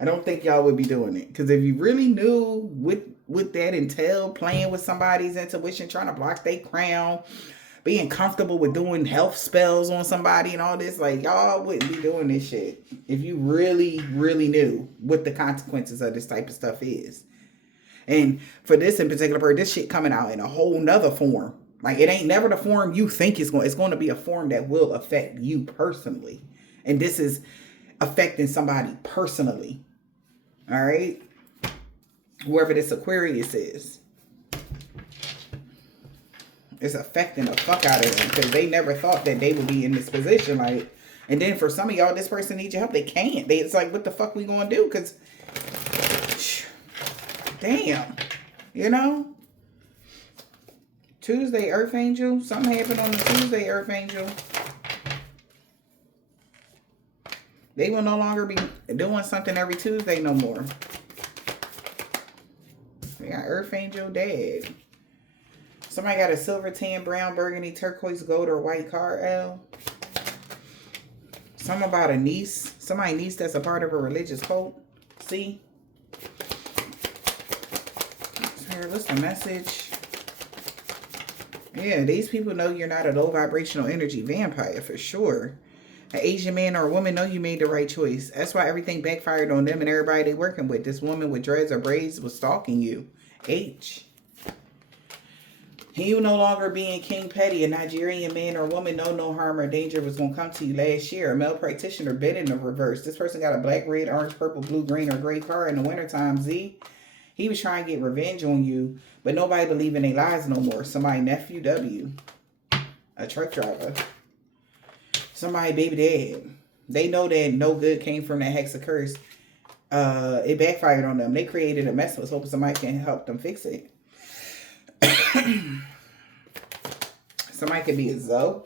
I don't think y'all would be doing it. Because if you really knew what that entailed, playing with somebody's intuition, trying to block their crown, being comfortable with doing health spells on somebody and all this, like, y'all wouldn't be doing this shit. If you really, really knew what the consequences of this type of stuff is. And for this in particular, this shit coming out in a whole nother form. Like, it ain't never the form you think it's going to be a form that will affect you personally. And this is affecting somebody personally. All right? Whoever this Aquarius is. It's affecting the fuck out of them because they never thought that they would be in this position. Like, and then for some of y'all, this person needs your help. They can't. It's like, what the fuck we gonna do? Because, damn, you know? Tuesday, Earth Angel. Something happened on the Tuesday, Earth Angel. They will no longer be doing something every Tuesday no more. We got Earth Angel dead. Somebody got a silver, tan, brown, burgundy, turquoise, gold, or white car, L. Something about a niece. Somebody's niece that's a part of a religious cult. C. What's the message? Yeah, these people know you're not a low vibrational energy vampire for sure. An Asian man or a woman know you made the right choice. That's why everything backfired on them and everybody they working with. This woman with dreads or braids was stalking you. H. You no longer being King Petty, a Nigerian man or woman know no harm or danger was going to come to you last year. A male practitioner been in the reverse. This person got a black, red, orange, purple, blue, green, or gray car in the wintertime, Z. He was trying to get revenge on you, but nobody believe in their lies no more. Somebody nephew, W. A truck driver. Somebody baby dad. They know that no good came from that hex of curse. It backfired on them. They created a mess. Was hoping somebody can help them fix it. Somebody could be a Zoe.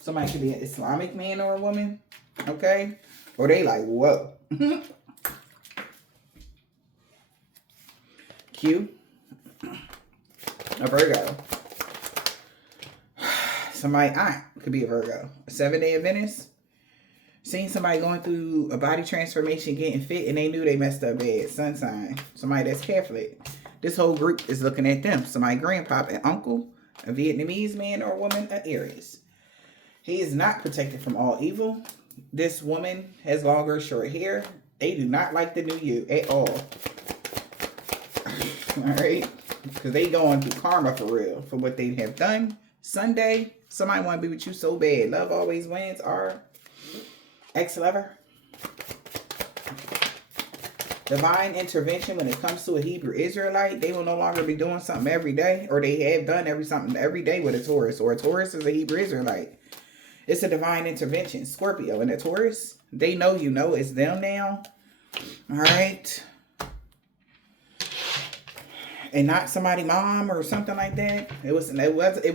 Somebody could be an Islamic man or a woman. Okay? Or they like, whoa. Q. A Virgo. Somebody aunt could be a Virgo. A 7-day Adventist. Seen somebody going through a body transformation, getting fit, and they knew they messed up bad. Sun sign. Somebody that's Catholic. This whole group is looking at them. Somebody grandpop and uncle. A Vietnamese man or woman, an Aries. He is not protected from all evil. This woman has long or short hair. They do not like the new you at all. Alright? Because they going through karma for real. For what they have done. Sunday. Somebody want to be with you so bad. Love always wins. R. Ex-lover. Divine intervention when it comes to a Hebrew Israelite. They will no longer be doing something every day, or they have done something every day with a Taurus, or a Taurus is a Hebrew Israelite. It's a divine intervention. Scorpio and a Taurus, they know you know it's them now. All right. And not somebody mom or something like that. It was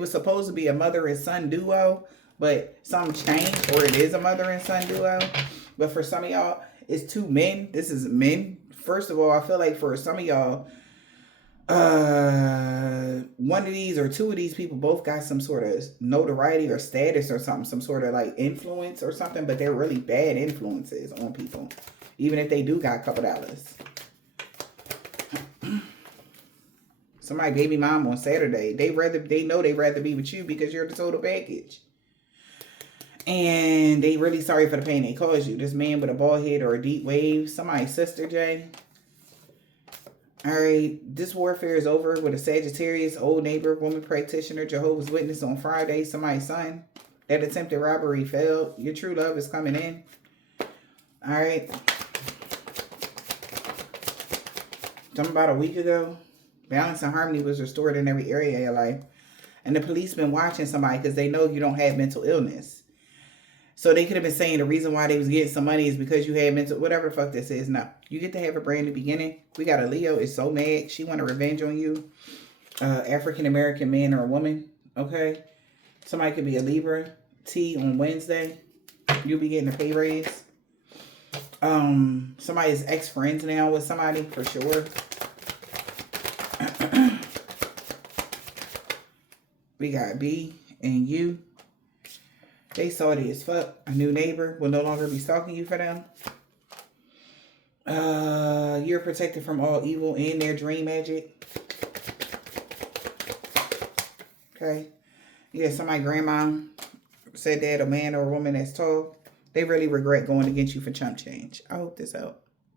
supposed to be a mother and son duo, but something changed, or it is a mother and son duo. But for some of y'all, it's two men. This is men. First of all, I feel like for some of y'all, one of these or two of these people both got some sort of notoriety or status or something, some sort of like influence or something, but they're really bad influences on people, even if they do got a couple dollars. Somebody baby mom on Saturday, they know they'd rather be with you because you're the total package. And they really sorry for the pain they caused you. This man with a bald head or a deep wave, somebody's sister, Jay. All right, this warfare is over with a Sagittarius, old neighbor, woman practitioner, Jehovah's Witness on Friday, somebody's son. That attempted robbery failed. Your true love is coming in. All right. Something about a week ago, balance and harmony was restored in every area of your life. And the police been watching somebody because they know you don't have mental illness. So they could have been saying the reason why they was getting some money is because you had mental, whatever the fuck this is. No, you get to have a brand new beginning. We got a Leo is so mad. She want to revenge on you. African-American man or a woman. Okay. Somebody could be a Libra. T on Wednesday. You'll be getting a pay raise. Somebody's ex-friends now with somebody for sure. We got B and U. They salty as fuck. A new neighbor will no longer be stalking you for them. You're protected from all evil in their dream magic. Okay. Yeah, somebody grandma said that a man or a woman that's tall, they really regret going against you for chump change. I hope this helped.